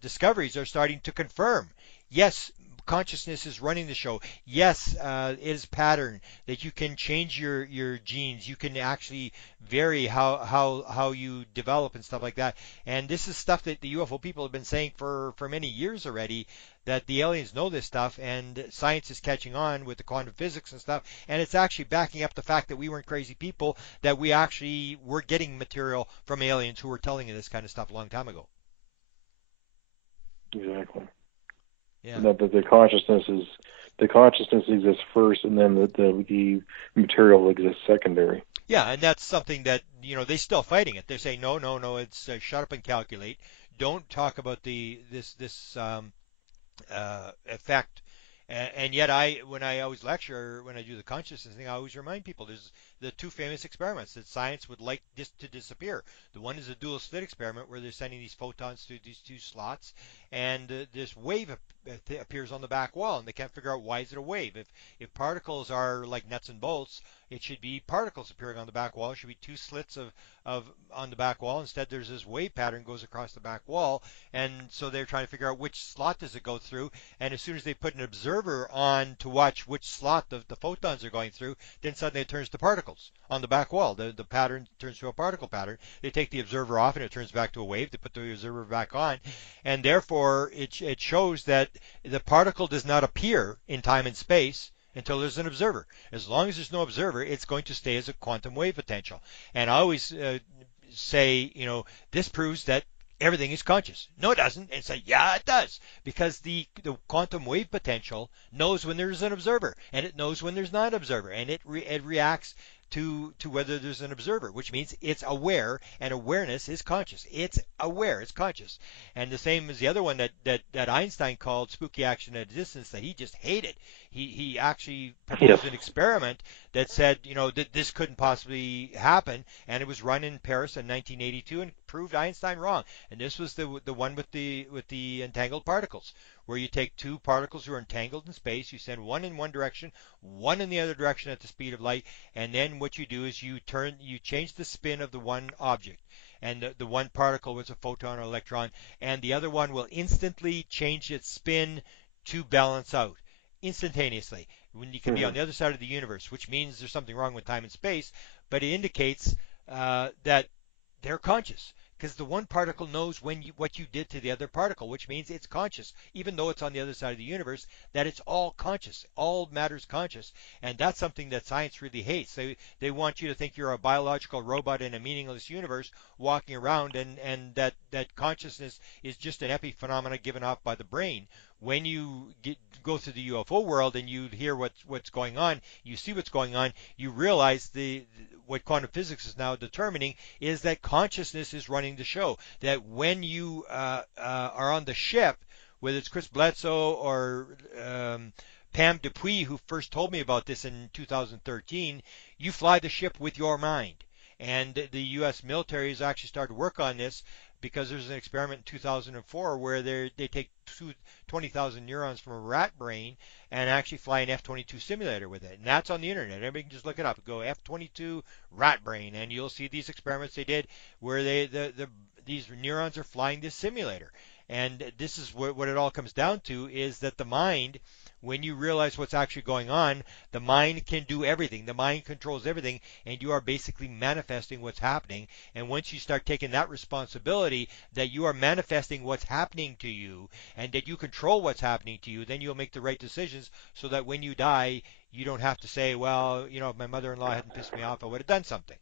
discoveries are starting to confirm, yes, consciousness is running the show. Yes, it is pattern, that you can change your genes. You can actually vary how you develop and stuff like that. And this is stuff that the UFO people have been saying for many years already, that the aliens know this stuff, and science is catching on with the quantum physics and stuff, and it's actually backing up the fact that we weren't crazy people, that we actually were getting material from aliens who were telling you this kind of stuff a long time ago. Exactly. Yeah. And that the consciousness exists first, and then the material exists secondary. Yeah, and that's something that they're still fighting it. They're saying no, it's shut up and calculate. Don't talk about this effect. And yet when I always lecture, when I do the consciousness thing, I always remind people there's the 2 famous experiments that science would like this to disappear. The one is a dual slit experiment where they're sending these photons through these 2 slots, and this wave appears on the back wall, and they can't figure out why is it a wave. If particles are like nuts and bolts, it should be particles appearing on the back wall. It should be 2 slits of on the back wall. Instead, there's this wave pattern goes across the back wall, and so they're trying to figure out which slot does it go through. And as soon as they put an observer on to watch which slot the photons are going through, then suddenly it turns to particles on the back wall. The pattern turns to a particle pattern. They take the observer off, and it turns back to a wave. They put the observer back on, and therefore it shows that the particle does not appear in time and space until there's an observer. As long as there's no observer, it's going to stay as a quantum wave potential. And I always say, this proves that everything is conscious. No, it doesn't. And say, yeah, it does. Because the quantum wave potential knows when there's an observer, and it knows when there's not an observer, and it reacts to whether there's an observer, which means it's aware, and awareness is conscious. It's aware, it's conscious. And the same as the other one that Einstein called spooky action at a distance, that he just hated. He actually proposed an experiment that said, that this couldn't possibly happen, and it was run in Paris in 1982 and proved Einstein wrong. And this was the one with the entangled particles, where you take 2 particles who are entangled in space, you send one in one direction, one in the other direction at the speed of light, and then what you do is you change the spin of the one object. And the one particle was a photon or electron, and the other one will instantly change its spin to balance out instantaneously, when you can be on the other side of the universe, which means there's something wrong with time and space, but it indicates that they're conscious. because the one particle knows what you did to the other particle, which means it's conscious, even though it's on the other side of the universe, that it's all conscious, all matter's conscious. And that's something that science really hates. They want you to think you're a biological robot in a meaningless universe walking around, and that consciousness is just an epiphenomena given off by the brain. When you go through the UFO world and you hear what's going on, you see what's going on, you realize what quantum physics is now determining is that consciousness is running the show. That when you are on the ship, whether it's Chris Bledsoe or Pam Dupuis, who first told me about this in 2013, you fly the ship with your mind. And the U.S. military has actually started to work on this, because there's an experiment in 2004 where they take 20,000 neurons from a rat brain and actually fly an F-22 simulator with it. And that's on the internet. Everybody can just look it up. Go F-22 rat brain, and you'll see these experiments they did where these neurons are flying this simulator. And this is what it all comes down to, is that the mind, when you realize what's actually going on, the mind can do everything. The mind controls everything, and you are basically manifesting what's happening. And once you start taking that responsibility, that you are manifesting what's happening to you, and that you control what's happening to you, then you'll make the right decisions, so that when you die, you don't have to say, well, if my mother-in-law hadn't pissed me off, I would have done something.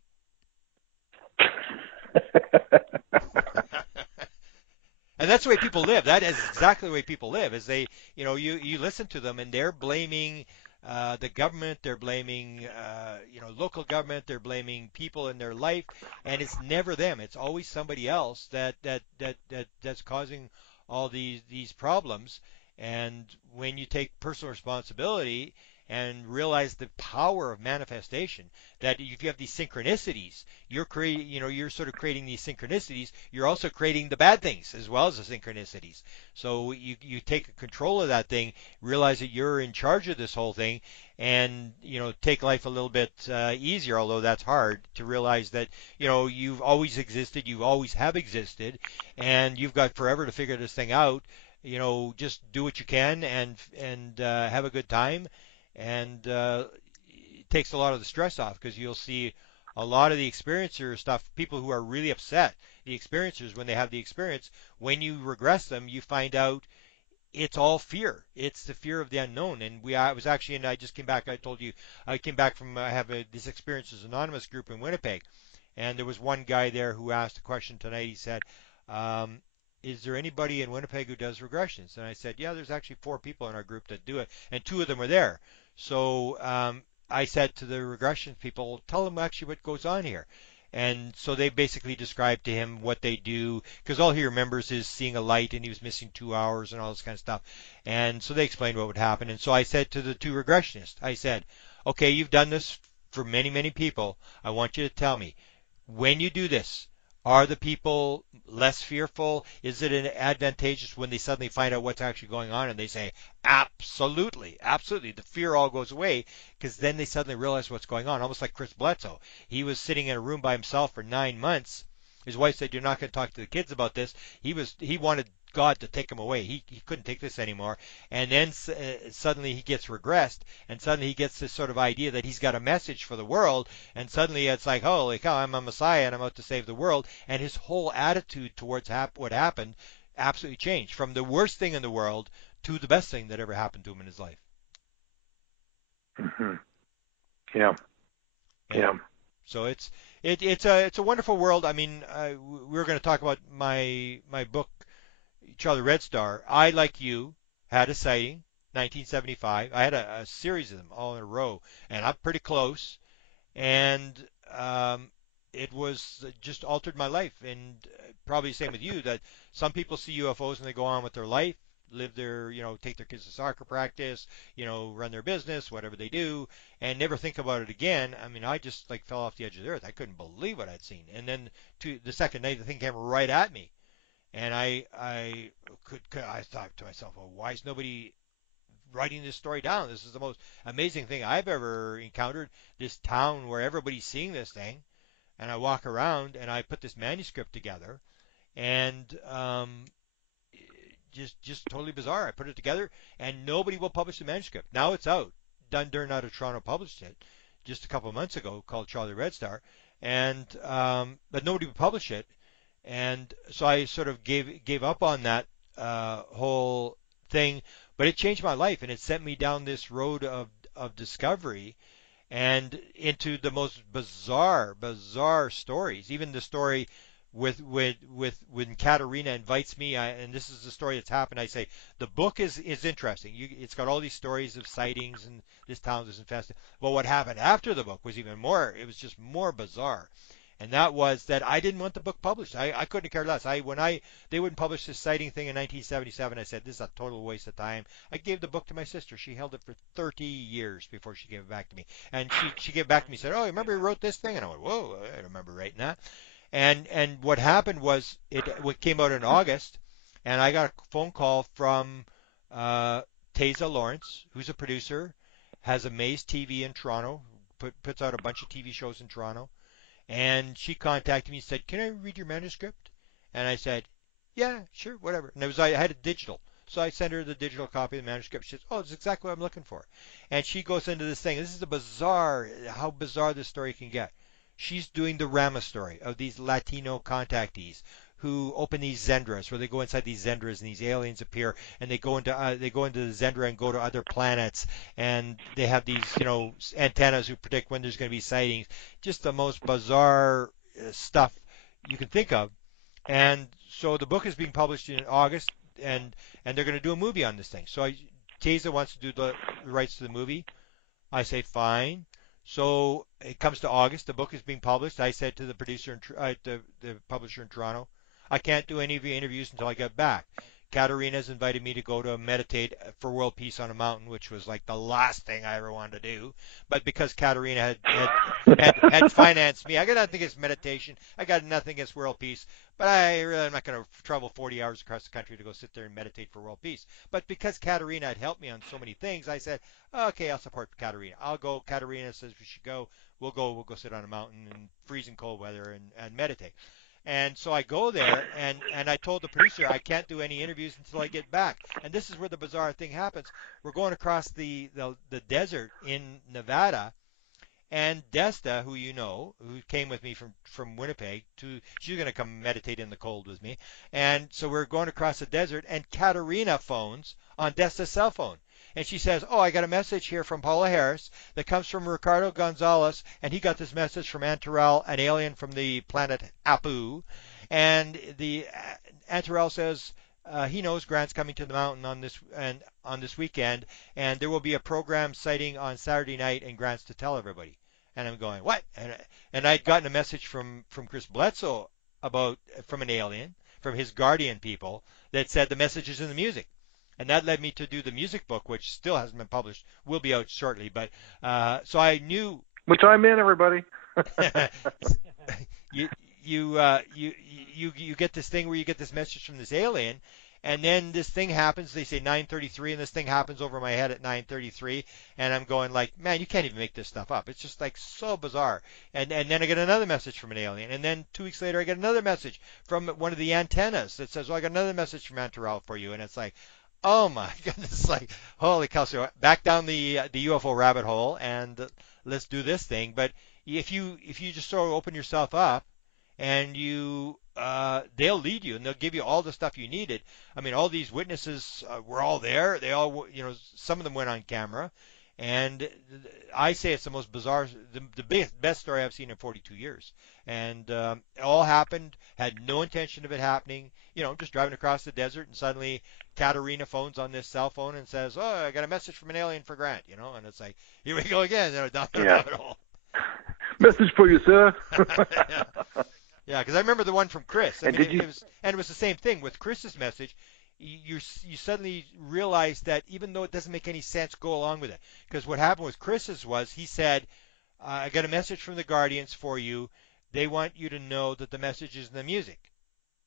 And that's the way people live. That is exactly the way people live. Is they, you listen to them, and they're blaming the government. They're blaming, local government. They're blaming people in their life, and it's never them. It's always somebody else that's causing all these problems. And when you take personal responsibility and realize the power of manifestation, that if you have these synchronicities, you're sort of creating these synchronicities. You're also creating the bad things as well as the synchronicities. So you take control of that thing, realize that you're in charge of this whole thing, and take life a little bit easier. Although that's hard to realize that you've always existed, you always have existed, and you've got forever to figure this thing out. Just do what you can and have a good time. And it takes a lot of the stress off, because you'll see a lot of the experiencer stuff, people who are really upset, the experiencers, when they have the experience, when you regress them, you find out it's all fear. It's the fear of the unknown. And I was actually, and I just came back, I told you, I came back from, I have this Experiencers Anonymous group in Winnipeg. And there was one guy there who asked a question tonight. He said, is there anybody in Winnipeg who does regressions? And I said, yeah, there's actually 4 people in our group that do it, and 2 of them were there. So I said to the regression people, tell them actually what goes on here. And so they basically described to him what they do, because all he remembers is seeing a light, and he was missing 2 hours and all this kind of stuff. And so they explained what would happen. And so I said to the 2 regressionists, I said, okay, you've done this for many, many people. I want you to tell me, when you do this, are the people less fearful? Is it advantageous when they suddenly find out what's actually going on and they say, absolutely, absolutely. The fear all goes away, because then they suddenly realize what's going on, almost like Chris Bledsoe. He was sitting in a room by himself for 9 months. His wife said, you're not going to talk to the kids about this. He wanted God to take him away. He couldn't take this anymore. And then suddenly he gets regressed, and suddenly he gets this sort of idea that he's got a message for the world, and suddenly it's like, holy cow, I'm a Messiah and I'm out to save the world. And his whole attitude towards what happened absolutely changed, from the worst thing in the world to the best thing that ever happened to him in his life. Mm-hmm. Yeah. Yeah. So it's a wonderful world. I mean, we were going to talk about my book, Charlie Red Star. I, like you, had a sighting, 1975. I had a series of them all in a row, and I'm pretty close. And it was just altered my life. And probably the same with you, that some people see UFOs and they go on with their life, live their, take their kids to soccer practice, run their business, whatever they do, and never think about it again. I mean, I just fell off the edge of the earth. I couldn't believe what I'd seen. And then the second night, the thing came right at me. And I thought to myself, well, why is nobody writing this story down? This is the most amazing thing I've ever encountered. This town where everybody's seeing this thing, and I walk around and I put this manuscript together, and just totally bizarre. I put it together, and nobody will publish the manuscript. Now it's out. Dundurn out of Toronto published it just a couple of months ago, called Charlie Red Star, and but nobody would publish it. And so I sort of gave up on that whole thing, but it changed my life, and it sent me down this road of discovery and into the most bizarre stories. Even the story with when Katerina invites me, and this is the story that's happened. I say the book is interesting. It's got all these stories of sightings and this town is infested. But what happened after the book was even more. It was just more bizarre. And that was that I didn't want the book published. I couldn't care less. They wouldn't publish this sighting thing in 1977, I said this is a total waste of time. I gave the book to my sister. She held it for 30 years before she gave it back to me. And she gave it back to me and said, "Oh, remember you wrote this thing?" And I went, "Whoa, I remember writing that." And what happened was it came out in August, and I got a phone call from Taza Lawrence, who's a producer, has a Maze TV in Toronto, puts out a bunch of TV shows in Toronto. And she contacted me and said, "Can I read your manuscript?" And I said, "Yeah, sure, whatever." And I had it digital. So I sent her the digital copy of the manuscript. She says, "Oh, it's exactly what I'm looking for." And she goes into this thing. This is how bizarre this story can get. She's doing the Rama story of these Latino contactees who open these Zendras, where they go inside these Zendras and these aliens appear, and they go into the Zendra and go to other planets, and they have these antennas who predict when there's going to be sightings. Just the most bizarre stuff you can think of. And so the book is being published in August, and they're going to do a movie on this thing. So Taza wants to do the rights to the movie. I say fine. So it comes to August. The book is being published. I said to the producer, the publisher in Toronto, I can't do any of your interviews until I get back. Katerina's invited me to go to meditate for world peace on a mountain, which was like the last thing I ever wanted to do. But because Katerina had financed me, I got nothing against meditation. I got nothing against world peace. But I'm not going to travel 40 hours across the country to go sit there and meditate for world peace. But because Katerina had helped me on so many things, I said, okay, I'll support Katerina. I'll go. Katerina says we should go. We'll go. We'll go sit on a mountain in freezing cold weather and meditate. And so I go there, and I told the producer I can't do any interviews until I get back. And this is where the bizarre thing happens. We're going across the desert in Nevada, and Desta, who who came with me from Winnipeg, she's going to come meditate in the cold with me. And so we're going across the desert, and Katerina phones on Desta's cell phone. And she says, "Oh, I got a message here from Paula Harris that comes from Ricardo Gonzalez, and he got this message from Antarel, an alien from the planet Apu. And the Antarel says he knows Grant's coming to the mountain on this weekend, and there will be a program sighting on Saturday night, and Grant's to tell everybody." And I'm going, "What?" And I'd gotten a message from Chris Bledsoe from an alien, from his guardian people, that said the message is in the music. And that led me to do the music book, which still hasn't been published. Will be out shortly. But so I knew. Which I'm in, everybody. you get this thing where you get this message from this alien, and then this thing happens. They say 9:33, and this thing happens over my head at 9:33, and I'm going like, man, you can't even make this stuff up. It's just like so bizarre. And then I get another message from an alien, and then 2 weeks later I get another message from one of the antennas that says, "Oh, I got another message from Antarel for you," and it's like, oh my goodness, like holy cow! So back down the UFO rabbit hole, and let's do this thing. But if you just sort of open yourself up, and they'll lead you, and they'll give you all the stuff you needed. I mean, all these witnesses were all there. They all, some of them went on camera, and I say it's the most bizarre, the best story I've seen in 42 years. And it all happened. Had no intention of it happening. Just driving across the desert, and suddenly Katerina phones on this cell phone and says, "Oh, I got a message from an alien for Grant," and it's like, here we go again, down the rabbit hole. Message for you, sir. Yeah, because I remember the one from Chris. It was the same thing with Chris's message. You suddenly realize that even though it doesn't make any sense, go along with it. Because what happened with Chris's was he said, "I got a message from the Guardians for you. They want you to know that the message is in the music."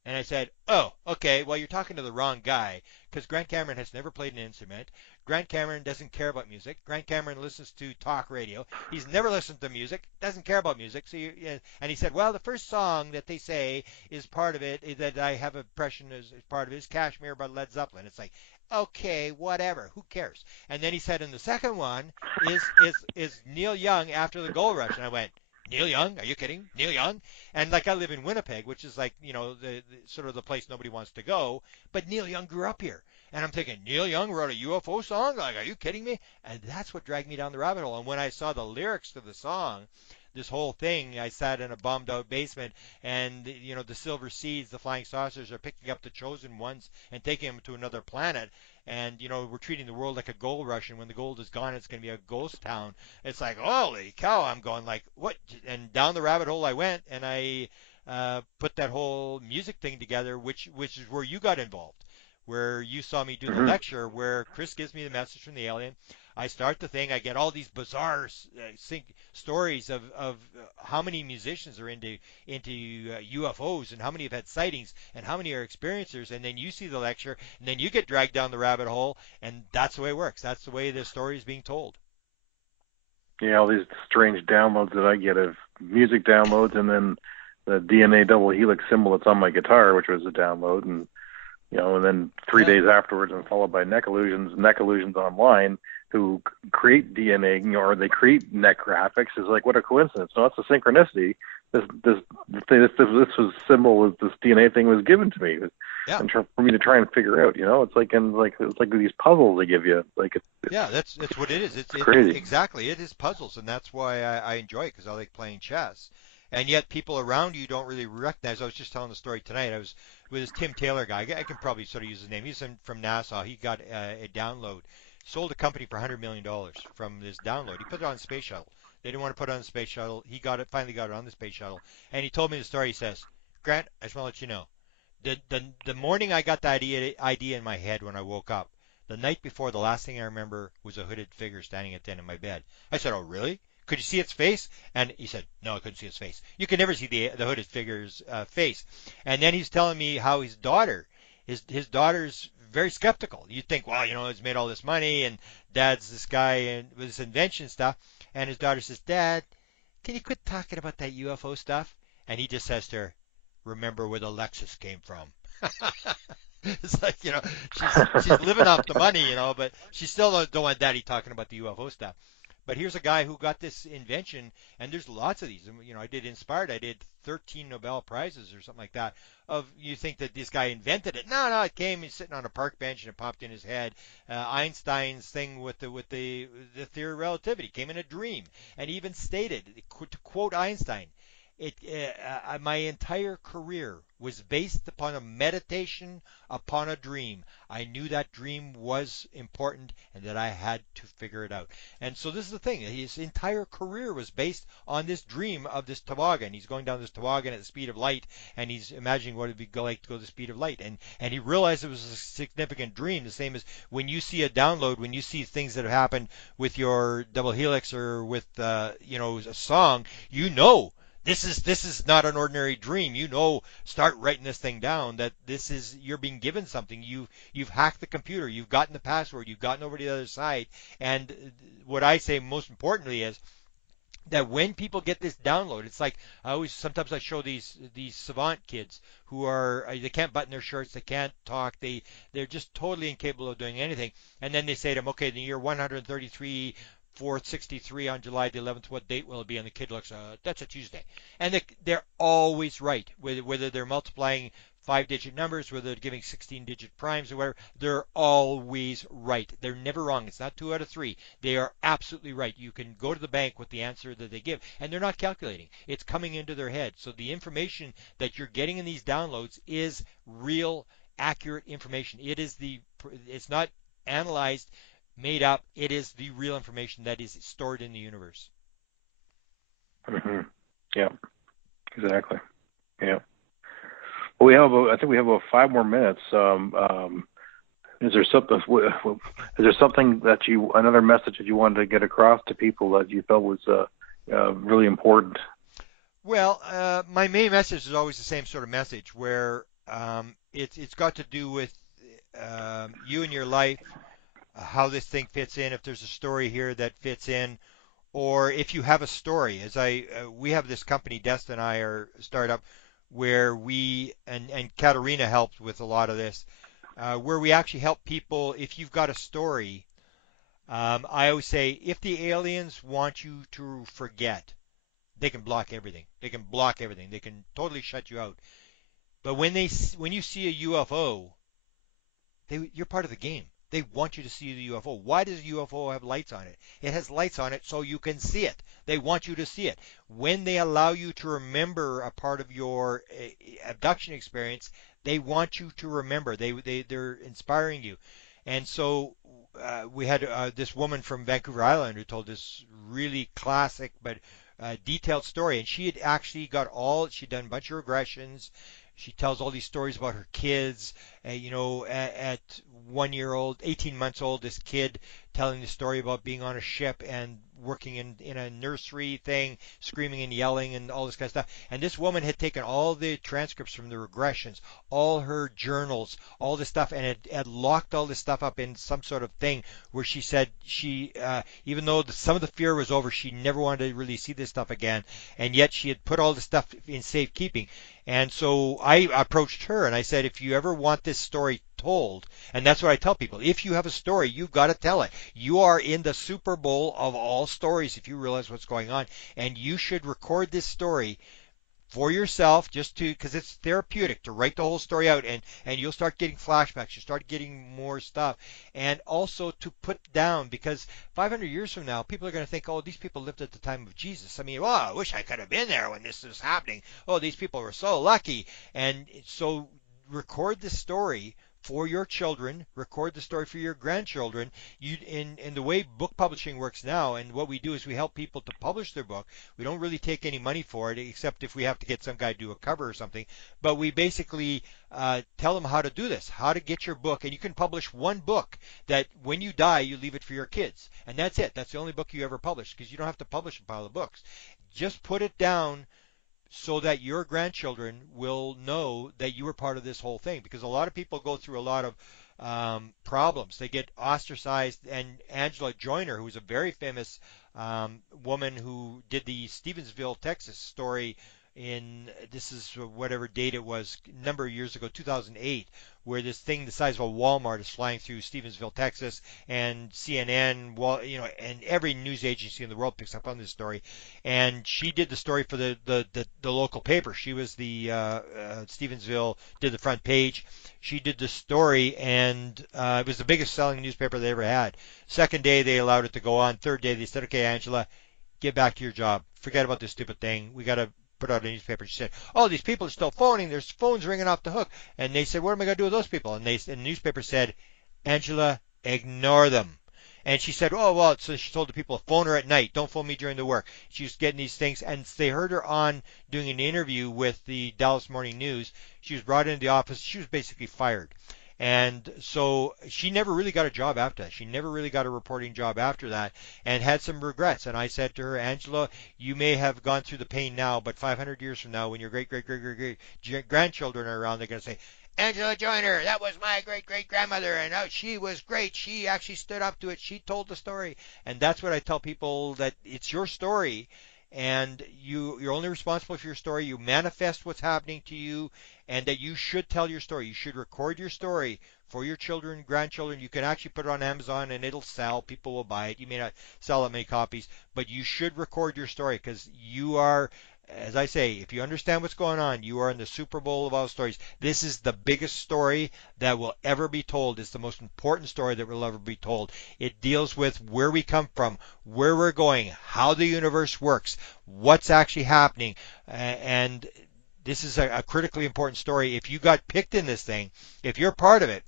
And I said, "Oh, okay, well, you're talking to the wrong guy, because GrantCameron has never played an instrument. GrantCameron doesn't care about music. GrantCameron listens to talk radio. He's never listened to music, doesn't care about music." And he said, "Well, the first song that they say is part of it, that I have an impression is part of it, is Kashmir by Led Zeppelin." It's like, okay, whatever, who cares? And then he said, "And the second one is Neil Young, After the Gold Rush." And I went, Neil Young? Are you kidding? Neil Young? And like I live in Winnipeg, which is like, the sort of the place nobody wants to go, but Neil Young grew up here. And I'm thinking, Neil Young wrote a UFO song? Like, are you kidding me? And that's what dragged me down the rabbit hole. And when I saw the lyrics to the song, this whole thing, I sat in a bombed out basement, and the silver seeds, the flying saucers, are picking up the chosen ones and taking them to another planet. And we're treating the world like a gold rush, and when the gold is gone, it's going to be a ghost town. It's like, holy cow! I'm going like, what? And down the rabbit hole I went, and I put that whole music thing together, which is where you got involved, where you saw me do the lecture, where Chris gives me the message from the alien. I start the thing. I get all these bizarre stories of how many musicians are into UFOs, and how many have had sightings, and how many are experiencers. And then you see the lecture, and then you get dragged down the rabbit hole, and that's the way it works. That's the way the story is being told. Yeah, all these strange downloads that I get of music downloads, and then the DNA double helix symbol that's on my guitar, which was a download, and and then 3 days afterwards, and followed by neck illusions online, who create DNA, or they create neck graphics. Is like, what a coincidence! No, it's a synchronicity. This was symbol, this DNA thing was given to me, and for me to try and figure out. It's like these puzzles they give you. That's what it is. It's crazy. Exactly, it is puzzles, and that's why I enjoy it, because I like playing chess. And yet people around you don't really recognize. I was just telling the story tonight. I was with this Tim Taylor guy. I can probably sort of use his name. He's from NASA. He got a download, sold a company for $100 million from this download. He put it on the space shuttle. They didn't want to put it on the space shuttle. He finally got it on the space shuttle. And he told me the story. He says, Grant, I just want to let you know, the morning I got that idea in my head when I woke up, the night before, the last thing I remember was a hooded figure standing at the end of my bed. I said, oh, really? Could you see its face? And he said, no, I couldn't see its face. You can never see the hooded figure's face. And then he's telling me how his daughter's very skeptical. You'd think, well, he's made all this money, and dad's this guy and with this invention stuff. And his daughter says, Dad, can you quit talking about that UFO stuff? And he just says to her, remember where the Lexus came from. It's like, she's living off the money, but she still don't want Daddy talking about the UFO stuff. But here's a guy who got this invention, and there's lots of these. I did Inspired. I did 13 Nobel Prizes or something like that. You think that this guy invented it? No, it came. He's sitting on a park bench, and it popped in his head. Einstein's thing with the theory of relativity came in a dream, and he even stated, to quote Einstein, my entire career was based upon a meditation upon a dream. I knew that dream was important and that I had to figure it out. And so this is the thing. His entire career was based on this dream of this toboggan. He's going down this toboggan at the speed of light, and he's imagining what it would be like to go the speed of light. And he realized it was a significant dream, the same as when you see a download, when you see things that have happened with your double helix or with a song, this is not an ordinary dream. Start writing this thing down, that you're being given something. You've hacked the computer. You've gotten the password. You've gotten over to the other side. And what I say most importantly is that when people get this download, it's like sometimes I show these savant kids who they can't button their shirts, they can't talk, they're just totally incapable of doing anything. And then they say to them, okay, in the year 133. 463 on July the 11th, what date will it be? And the kid looks, that's a Tuesday. And they're always right, whether they're multiplying 5-digit numbers, whether they're giving 16-digit primes or whatever, they're always right. They're never wrong. It's not 2 out of 3. They are absolutely right. You can go to the bank with the answer that they give, and they're not calculating. It's coming into their head. So the information that you're getting in these downloads is real, accurate information. It's not analyzed, made up. It is the real information that is stored in the universe. Mm-hmm. Yeah, exactly. Yeah. Well, I think we have about 5 more minutes. Is there something another message that you wanted to get across to people that you felt was really important? Well, my main message is always the same sort of message, where it's got to do with you and your life, how this thing fits in, if there's a story here that fits in, or if you have a story. We have this company, Dest and I are a startup, where we, and Katerina helped with a lot of this, where we actually help people. If you've got a story, I always say, if the aliens want you to forget, they can block everything. They can block everything. They can totally shut you out. But when you see a UFO, you're part of the game. They want you to see the UFO. Why does a UFO have lights on it? It has lights on it so you can see it. They want you to see it. When they allow you to remember a part of your abduction experience, they want you to remember. They're inspiring you. And so we had this woman from Vancouver Island who told this really classic but detailed story. And she had actually she'd done a bunch of regressions. She tells all these stories about her kids. At 1 year old, 18 months old, this kid telling the story about being on a ship and working in a nursery thing, screaming and yelling and all this kind of stuff. And this woman had taken all the transcripts from the regressions, all her journals, all this stuff, and had locked all this stuff up in some sort of thing where she said even though some of the fear was over, she never wanted to really see this stuff again. And yet she had put all this stuff in safekeeping. And so I approached her and I said, if you ever want this story told, and that's what I tell people, if you have a story, you've got to tell it. You are in the Super Bowl of all stories if you realize what's going on, and you should record this story for yourself, just because it's therapeutic to write the whole story out, and you'll start getting flashbacks, you start getting more stuff, and also to put down, because 500 years from now, people are going to think, oh, these people lived at the time of Jesus. I mean, oh, I wish I could have been there when this was happening. Oh, these people were so lucky. And so record the story for your children, record the story for your grandchildren. In the way book publishing works now, and what we do is we help people to publish their book. We don't really take any money for it, except if we have to get some guy to do a cover or something. But we basically tell them how to do this, how to get your book. And you can publish one book that when you die, you leave it for your kids. And that's it. That's the only book you ever publish, because you don't have to publish a pile of books. Just put it down so that your grandchildren will know that you were part of this whole thing. Because a lot of people go through a lot of problems. They get ostracized. And Angela Joyner, who's a very famous woman who did the Stevensville, Texas story this is whatever date it was, a number of years ago, 2008, where this thing the size of a Walmart is flying through Stevensville, Texas, and CNN, and every news agency in the world picks up on this story. And she did the story for the local paper. She was the Stevensville, did the front page. She did the story, and it was the biggest selling newspaper they ever had. Second day, they allowed it to go on. Third day, they said, okay, Angela, get back to your job. Forget about this stupid thing. We got to put out a newspaper. She said, oh, these people are still phoning. There's phones ringing off the hook. And they said, what am I going to do with those people? And the newspaper said, Angela, ignore them. And she said, oh, well, so she told the people, phone her at night. Don't phone me during the work. She was getting these things. And they heard her on doing an interview with the Dallas Morning News. She was brought into the office. She was basically fired. And so she never really got a job after that. She never really got a reporting job after that, and had some regrets. And I said to her, Angela, you may have gone through the pain now, but 500 years from now, when your great grandchildren are around, they're going to say, Angela Joyner, that was my great grandmother, and oh, she was great. She actually stood up to it. She told the story. And that's what I tell people, that it's your story, and you're only responsible for your story. You manifest what's happening to you, and that you should tell your story. You should record your story for your children, grandchildren. You can actually put it on Amazon and it'll sell. People will buy it. You may not sell that many copies, but you should record your story, because you are, as I say, if you understand what's going on, you are in the Super Bowl of all stories. This is the biggest story that will ever be told. It's the most important story that will ever be told. It deals with where we come from, where we're going, how the universe works, what's actually happening, and this is a critically important story. If you got picked in this thing, if you're part of it,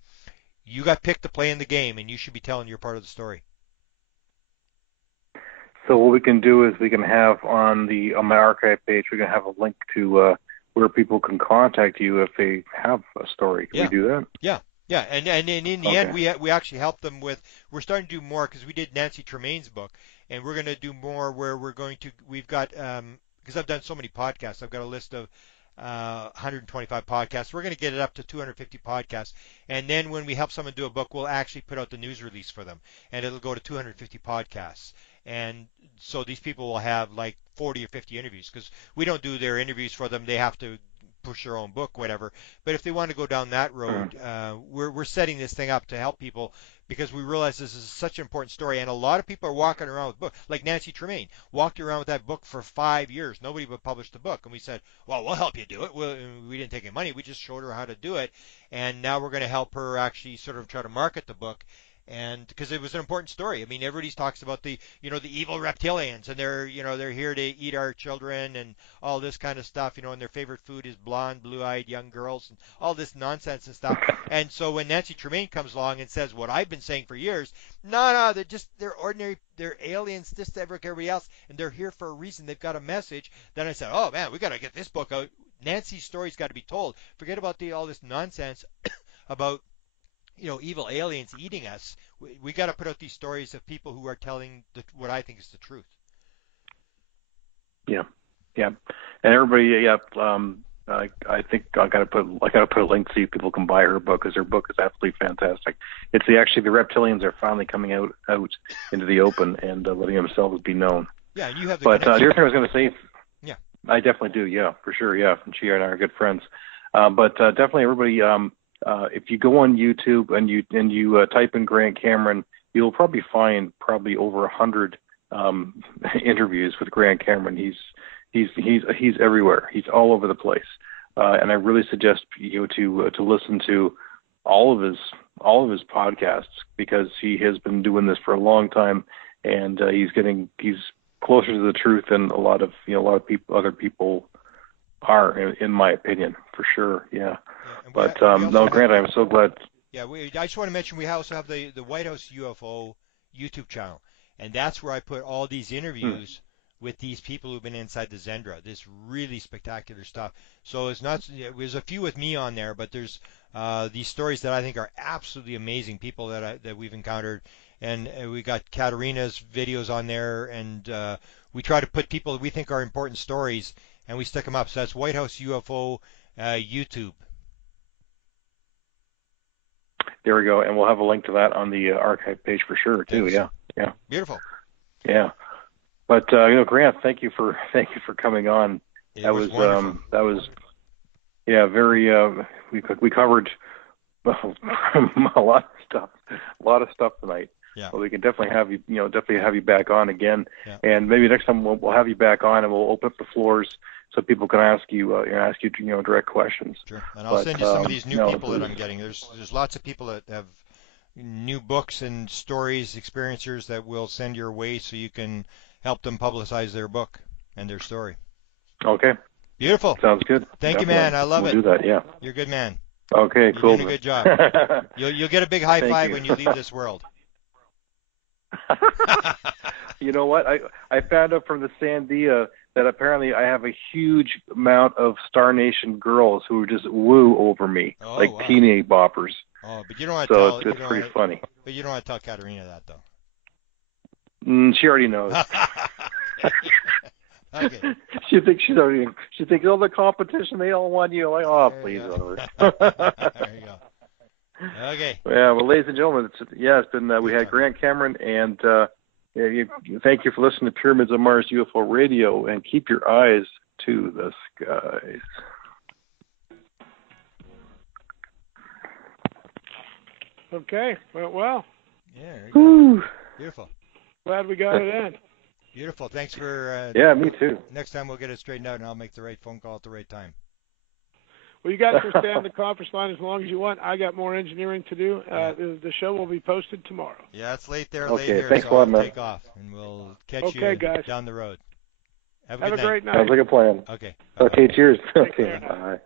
you got picked to play in the game, and you should be telling your part of the story. So what we can do is we can have on on my archive page, we can have a link to where people can contact you if they have a story. Can we do that? Yeah. Yeah, and in the end, we actually help them with. We're starting to do more, because we did Nancy Tremaine's book, and we're going to do more where we've got because I've done so many podcasts. I've got a list of 125 podcasts. We're going to get it up to 250 podcasts. And then when we help someone do a book, we'll actually put out the news release for them. And it'll go to 250 podcasts. And so these people will have like 40 or 50 interviews, because we don't do their interviews for them. They have to push their own book, whatever. But if they want to go down that road, we're setting this thing up to help people because we realize this is such an important story, and a lot of people are walking around with books. Like Nancy Tremaine walked around with that book for 5 years. Nobody would publish the book, and we said, well, we'll help you do it. We didn't take any money. We just showed her how to do it, and now we're going to help her actually sort of try to market the book. And because it was an important story. I mean, everybody talks about the evil reptilians, and they're here to eat our children and all this kind of stuff, and their favorite food is blonde, blue-eyed young girls and all this nonsense and stuff. And so when Nancy Tremaine comes along and says what I've been saying for years, no, they're ordinary, they're aliens, just like everybody else, and they're here for a reason. They've got a message. Then I said, oh man, we got to get this book out. Nancy's story's got to be told. Forget about all this nonsense about evil aliens eating us. We got to put out these stories of people who are telling what I think is the truth. Yeah, and everybody, I think I got to put a link so people can buy her book because her book is absolutely fantastic. It's actually the reptilians are finally coming out into the open and letting themselves be known. Yeah, and you have the. But the other thing I was going to say. Yeah, I definitely do. Yeah, for sure. Yeah, and she and I are good friends. But definitely everybody. If you go on YouTube and you type in GrantCameron, you'll probably find over 100 interviews with GrantCameron. He's everywhere. He's all over the place, and I really suggest you to listen to all of his podcasts because he has been doing this for a long time, and he's closer to the truth than a lot of other people are, in my opinion, for sure. Yeah. But no, Grant, I'm so glad. Yeah, I just want to mention we also have the Whitehouse UFO YouTube channel, and that's where I put all these interviews with these people who've been inside the Zendra. This really spectacular stuff. So there's a few with me on there, but there's these stories that I think are absolutely amazing. People that we've encountered, and we got Katarina's videos on there, and we try to put people that we think are important stories, and we stick them up. So that's Whitehouse UFO YouTube. There we go, and we'll have a link to that on the archive page for sure too. Yeah. Beautiful. Yeah, but Grant, thank you for coming on. That was very. We covered a lot of stuff tonight. Yeah. Well, we can definitely have you back on again, yeah. And maybe next time we'll have you back on and we'll open up the floors so people can ask you direct questions. Sure. And I'll send you some of these new people that I'm getting. There's lots of people that have new books and stories, experiencers that we'll send your way so you can help them publicize their book and their story. Okay. Beautiful. Sounds good. Thank you, man. I love it. We'll do that. Yeah. You're a good man. Okay. You're cool. doing a good job. You'll get a big high five when you leave this world. You know what? I found out from the Sandia that apparently I have a huge amount of Star Nation girls who just woo over me, wow. Teenage boppers. Oh, but you don't want to tell. So it's pretty funny. But you don't want to tell Katarina that, though. She already knows. Okay. She thinks all the competition, they all want you. Like, oh, please, whatever. There you go. Okay. Yeah, well, ladies and gentlemen, it's been we had GrantCameron, and thank you for listening to Pyramids on Mars UFO Radio, and keep your eyes to the skies. Okay, well. Yeah. Beautiful. Glad we got it in. Beautiful. Thanks for. Yeah, me too. Next time we'll get it straightened out, and I'll make the right phone call at the right time. Well, you guys can stay on the conference line as long as you want. I got more engineering to do. The show will be posted tomorrow. Yeah, it's late there, okay, late here, thanks so a lot, I'll take off, and we'll catch you guys. down the road. Have a great night. Sounds like a plan. Okay. Okay, cheers. Take okay, care. bye.